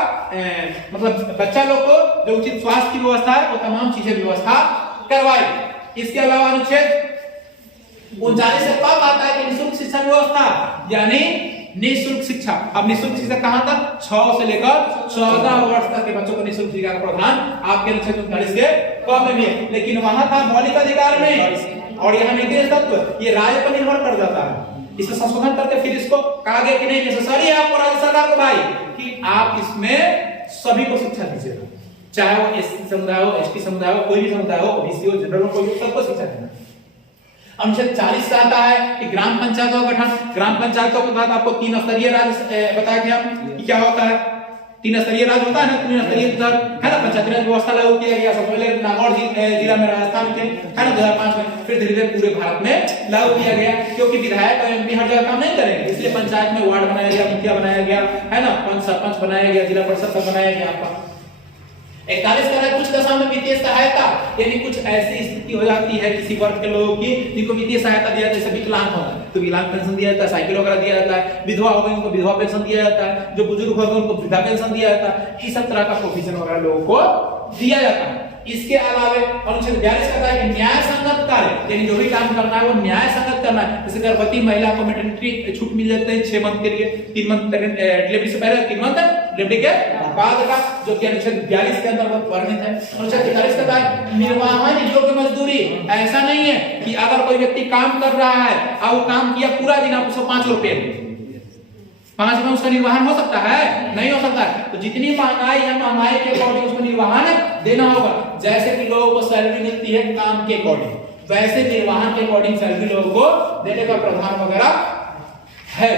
मतलब बच्चा लोग को जो उचित स्वास्थ्य की व्यवस्था है वो तमाम चीजें व्यवस्था करवाएगी। इसके अलावा अनुच्छेद 39 से कब आता है कि निःशुल्क शिक्षा व्यवस्था, यानी निःशुल्क शिक्षा। अब निःशुल्क शिक्षा कहां तक, 6 से लेकर 14 वर्ष तक के बच्चों को निःशुल्क शिक्षा का प्रावधान आपके अनुच्छेद 39 के क में भी है, लेकिन वहां था मौलिक अधिकार में, और यहाँ नीति तत्व ये राज्य पर निर्भर कर जाता है। इसे संशोधन करके फिर इसको कहा गया कि नहीं नेसेसरी है आपको राज्य सरकार को भाई कि आप इसमें सभी को शिक्षा दीजिएगा, चाहे वो एससी समुदाय हो, एसटी समुदाय हो, कोई भी समुदाय हो, ओबीसी हो, जनरल हो, कोई भी, सबको शिक्षा देना। अनुच्छेद 40 कहता है कि ग्राम पंचायतों का गठन, ग्राम पंचायतों के बाद आपको 3 स्तरीय राज्य बताया गया कि क्या होता है, 3 स्तरीय राज्य होता है ना, 3 स्तरीय है ना, पंचायती राज व्यवस्था लागू किया गया। सबसे पहले नागौर जिला में राजस्थान के है ना 2005 में, फिर धीरे धीरे पूरे भारत में लागू किया गया, क्योंकि विधायक और एमपी हर जगह काम नहीं करेंगे, इसलिए पंचायत में वार्ड बनाया गया, मुखिया बनाया गया, है ना, पंच सरपंच बनाया गया, जिला परिषद बनाया गया आपका। 41 कह रहा है कुछ दशा में वित्तीय सहायता, यानी कुछ ऐसी स्थिति हो जाती है किसी वर्ग के लोगों की जिनको वित्तीय सहायता दिया जाता है, जैसे विकलांग हो तो विकलांग पेंशन दिया जाता है, साइकिल वगैरह दिया जाता है, विधवा हो गई उनको विधवा पेंशन दिया जाता है, जो बुजुर्ग हो गए उनको वृद्धा पेंशन दिया जाता है, इस सब तरह का प्रोविजन वगैरह लोगों को दिया जाता है। इसके अलावा अनुच्छेद 42 कहता है कि न्याय संगत कार्य, यानी जो भी काम करना है वो न्याय संगत करना है। जैसे गर्भवती महिला को मैटरनिटी छूट मिल जाते हैं 6 मंथ के लिए, 3 मंथ डिलीवरी से पहले, 3 मंथ डिलीवरी के बाद का, जो कि अनुच्छेद 42 के अंदर वर्णित है। अनुच्छेद 43 कहता है निर्वाहन योग्य मजदूरी, ऐसा नहीं है कि अगर कोई व्यक्ति काम कर रहा है और वो काम किया पूरा दिन, आप उसको 5 रुपए 5 में उसका निर्वाहन हो सकता है, नहीं हो सकता है। तो जितनी महंगाई है, महंगाई के अकॉर्डिंग उसको निर्वाहन देना होगा। जैसे कि लोगों को सैलरी मिलती है काम के अकॉर्डिंग, वैसे निर्वाहन के अकॉर्डिंग सैलरी लोगों को देने का प्रावधान वगैरह है।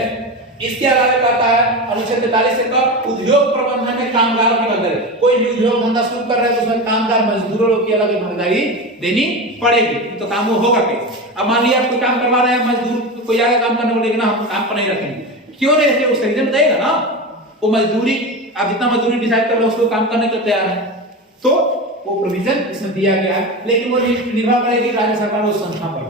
इसके अलावा कहता है अनुच्छेद 43 से कब उद्योग प्रबंधन में कामगारों की भागीदारी, कोई भी उद्योग धंधा शुरू कर रहा है तो उसमें कामगार मजदूरों की अलग भागीदारी देनी पड़ेगी, तो काम वो होगा कैसे। अब मान लिया कोई काम करवा रहे हैं, मजदूर कोई आगे काम करने बोलेगा ना हम काम पर नहीं रखेंगे, क्यों नहीं रखेंगे, उसका रीजन बताइएगा ना। वो मजदूरी आप जितना मजदूरी डिसाइड कर लो उसको काम करने के तैयार है, तो वो प्रोविजन इसमें दिया गया है, लेकिन वो निर्भर करेगी राज्य सरकार उस संस्था पर,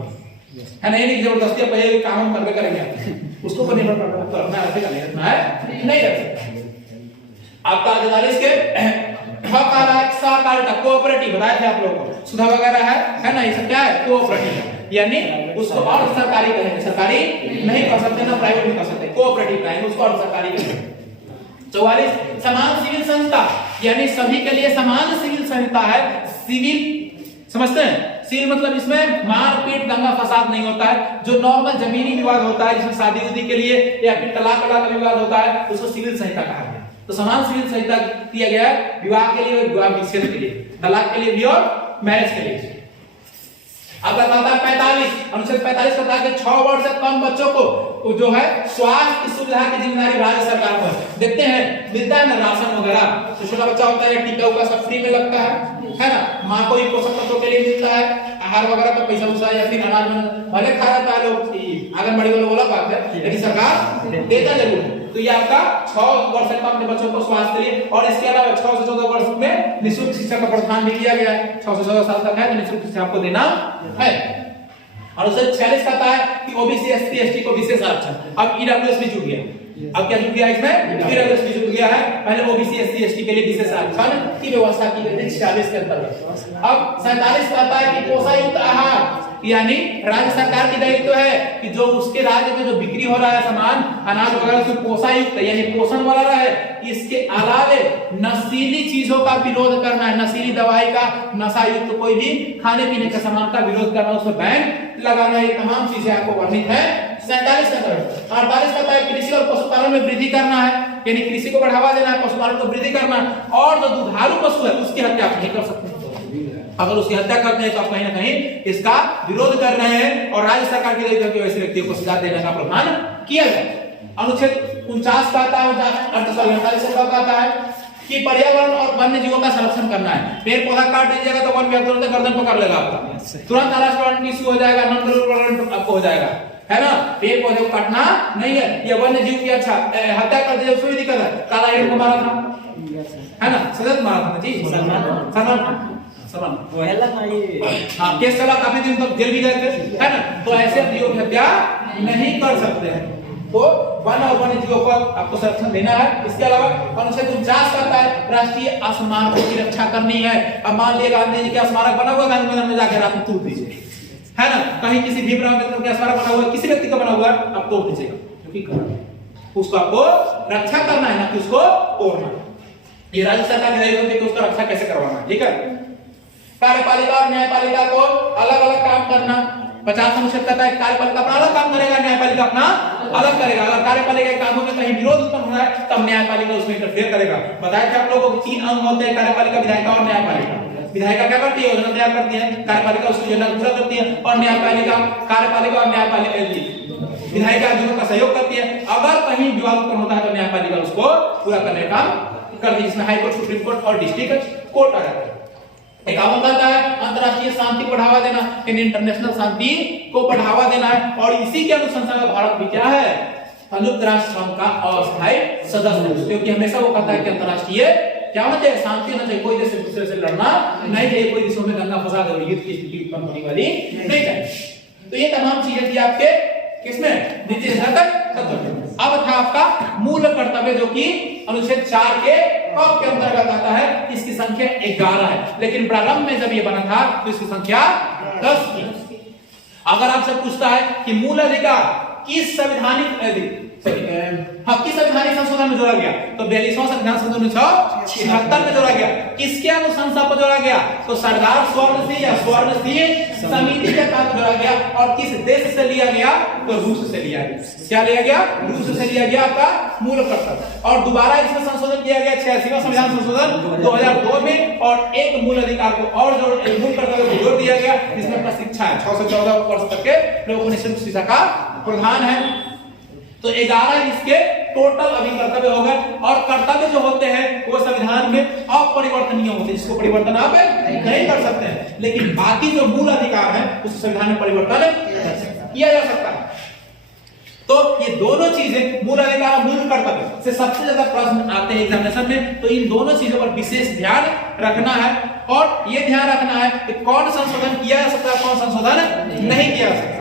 है ना, नहीं जबरदस्ती पहले काम हम करके करेंगे उसको पर निर्भर करना रखेगा, नहीं रखना है नहीं रख सकता। आपका 44 के सहकारिता कोऑपरेटिव बताए थे आप लोगों को, सुधा वगैरह है ना, ये सब क्या है कोऑपरेटिव, यानी उसको और सरकारी कहेंगे, सरकारी नहीं कर सकते ना प्राइवेट नहीं कर सकते, कोऑपरेटिव कहेंगे उसको और सरकारी कहेंगे। 44 समान सिविल संस्था, यानी सभी के लिए समान सिविल संहिता है। सिविल समझते हैं, सिविल मतलब इसमें मारपीट दंगा फसाद नहीं होता है, जो नॉर्मल जमीनी विवाद होता है जिसमें शादी उदी के लिए या फिर तलाक का विवाद होता है उसको सिविल संहिता कहा गया। तो समान सिविल संहिता दिया गया है विवाह के लिए, विवाह विच्छेद के लिए, तलाक के लिए भी और मैरिज के लिए। अब आता है 45 अनुच्छेद 45 कहता है कि 6 वर्ष से कम बच्चों को जो है स्वास्थ्य की सुविधा की जिम्मेदारी राज्य सरकार को है। देखते हैं मिलता है ना राशन वगैरह, तो छोटा बच्चा होता है टीका उका सब फ्री में लगता है ना, माँ को भी पोषक तत्वों के लिए मिलता है, आहार वगैरह का पैसा उसा या फिर अनाज भले खा जाता है लोग, आंगनबाड़ी वालों वाला बात है, लेकिन सरकार देता जरूर है। तो ये आपका 6 वर्ष से कम के बच्चों को स्वास्थ्य के लिए, और इसके अलावा 6 से 14 वर्ष में निःशुल्क शिक्षा का प्रावधान भी किया गया है। 6 से 14 साल तक है तो निःशुल्क शिक्षा आपको देना है। और उससे 46 कहता है कि ओबीसी एससी एसटी को विशेष आरक्षण। अब ईडब्ल्यूएस भी जुड़ गया, अब क्या जुड़ गया इसमें, ईडब्ल्यूएस भी जुड़ गया है। पहले ओबीसी एससी एसटी के लिए विशेष आरक्षण की व्यवस्था की गई थी 46 के अंतर्गत। अब 47 कहता है कि पोषायुक्त आहार, यानी राज्य सरकार की दायित्व है कि जो उसके राज्य में जो बिक्री हो रहा है सामान अनाज वगैरह उसमें पोषायुक्त यानी पोषण वाला रहे। इसके अलावे नशीली चीजों का विरोध करना है, नशीली दवाई का, नशा युक्त कोई भी खाने पीने के सामान का विरोध करना, उसमें बैन लगाना, ये तमाम चीजें आपको वर्णित है 47 कहता है 48 कहता है कृषि और पशुपालन में वृद्धि करना है, यानी कृषि को बढ़ावा देना है, पशुपालन को वृद्धि करना है, और जो दुधारू पशु है उसकी हत्या आप नहीं कर सकते। अगर उसकी हत्या करते हैं तो आप कहीं ना कहीं इसका विरोध कर रहे हैं, और राज्य सरकार की तरफ से वैसे व्यक्तियों को सजा देने का प्रावधान किया जाए। अनुच्छेद 49 कहता है 48 कहता है कि पर्यावरण और वन्य जीवों का संरक्षण करना है। पेड़ पौधा काट दीजिएगा तो वन विभाग तुरंत गर्दन पकड़ लेगा आपका, तुरंत अरेस्ट वारंट इशू हो जाएगा, नॉन वारंट आपको हो जाएगा, है ना। पेड़ पौधे को काटना नहीं है, ये वन्य जीव की अच्छा हत्या कर दिया उसमें दिक्कत है। काला हिरण को मारा था, है ना, सजत मारा था जी, सलमान हाँ केस चला, काफी दिन तक जेल भी गए थे, है ना। तो ऐसे जीवों की हत्या नहीं कर सकते हैं। तो वन और वन्य जीवों को आपको संरक्षण देना है। इसके अलावा अनुच्छेद 49 कहता है राष्ट्रीय स्मारकों की रक्षा करनी है। अब मान लिया गांधी जी का स्मारक बना हुआ, गांधी मैदान में जाकर आप तोड़ दीजिए, है ना। कहीं किसी भीमराव अम्बेडकर का स्मारक बना हुआ, किसी व्यक्ति का बना हुआ, आप तोड़ दीजिएगा, क्योंकि उसको आपको रक्षा करना है, ना कि उसको तोड़ना। ये राज्य सरकार की दायित्व होती है कि उसका रक्षा कैसे करवाना है, ठीक है। कार्यपालिका और न्यायपालिका को अलग अलग काम करना। 50 अनुच्छेद कहता है कार्यपालिका अपना अलग काम करेगा, न्यायपालिका अपना अलग करेगा। अगर कार्यपालिका के कामों में कहीं विरोध उत्पन्न हो रहा है तब न्यायपालिका उसमें इंटरफेयर करेगा। बताया कि आप लोगों को 3 अंग होते हैं, कार्यपालिका, विधायिका और न्यायपालिका। विधायिका क्या करती है, योजना तैयार करती है, कार्यपालिका उसकी योजना पूरा करती है, और न्यायपालिका कार्यपालिका और न्यायपालिका विधायिका दोनों का सहयोग करती है। अगर कहीं विवाद उत्पन्न होता है तो न्यायपालिका उसको पूरा करने का करती है, जिसमें हाई कोर्ट, सुप्रीम कोर्ट और डिस्ट्रिक्ट कोर्ट आ जाता है। 51 कहता है अंतरराष्ट्रीय शांति को बढ़ावा देना, इंटरनेशनल शांति को बढ़ावा देना है। और इसी के अनुसंधान में भारत भी क्या है, संयुक्त राष्ट्र संघ का अस्थायी सदस्य है, क्योंकि हमेशा वो कहता है कि अंतरराष्ट्रीय क्या होना चाहिए, शांति होना चाहिए, कोई देश एक दूसरे से लड़ना नहीं चाहिए, कोई देशों में दंगा फसाद और युद्ध की स्थिति उत्पन्न होने वाली नहीं चाहिए। तो ये तमाम चीजें थी आपके किसमें, नीति निर्धारक। अब था आपका मूल कर्तव्य, जो कि अनुच्छेद 4 के कब के अंतर्गत आता है। इसकी संख्या 11 है, लेकिन प्रारंभ में जब ये बना था तो इसकी संख्या 10 थी। अगर आपसे पूछता है कि मूल अधिकार किस संवैधानिक किस संवैधानिक संशोधन में जोड़ा गया, तो 42वां संविधान संशोधन 1976 में जोड़ा गया। किसके अनुशंसा पर जोड़ा गया, तो सरदार स्वर्ण सिंह या स्वर्ण सिंह समिति के तहत जोड़ा गया। और किस देश से लिया गया, तो रूस से लिया गया। क्या लिया गया, रूस से लिया गया आपका मूल कर्तव्य। और दोबारा इसमें संशोधन किया गया 86वां संविधान संशोधन 2002 में, और एक मूल अधिकार को और मूल कर्तव्य को जोड़ दिया गया, जिसमें अपना शिक्षा है। 6 से 14 वर्ष तक के लोगों को निःशुल्क शिक्षा का प्रावधान है। तो 11 इसके टोटल अभी कर्तव्य हो गए। और कर्तव्य जो होते हैं वो संविधान में अपरिवर्तनीय होते हैं, जिसको परिवर्तन आप नहीं कर सकते हैं। लेकिन बाकी जो मूल अधिकार है उस संविधान में परिवर्तन किया जा सकता है। तो ये दोनों चीजें, मूल अधिकार और मूल कर्तव्य से सबसे ज्यादा प्रश्न आते हैं एग्जामिनेशन में। तो इन दोनों चीजों पर विशेष ध्यान रखना है, और ये ध्यान रखना है कि कौन संशोधन किया जा सकता है, कौन संशोधन नहीं किया जा सकता।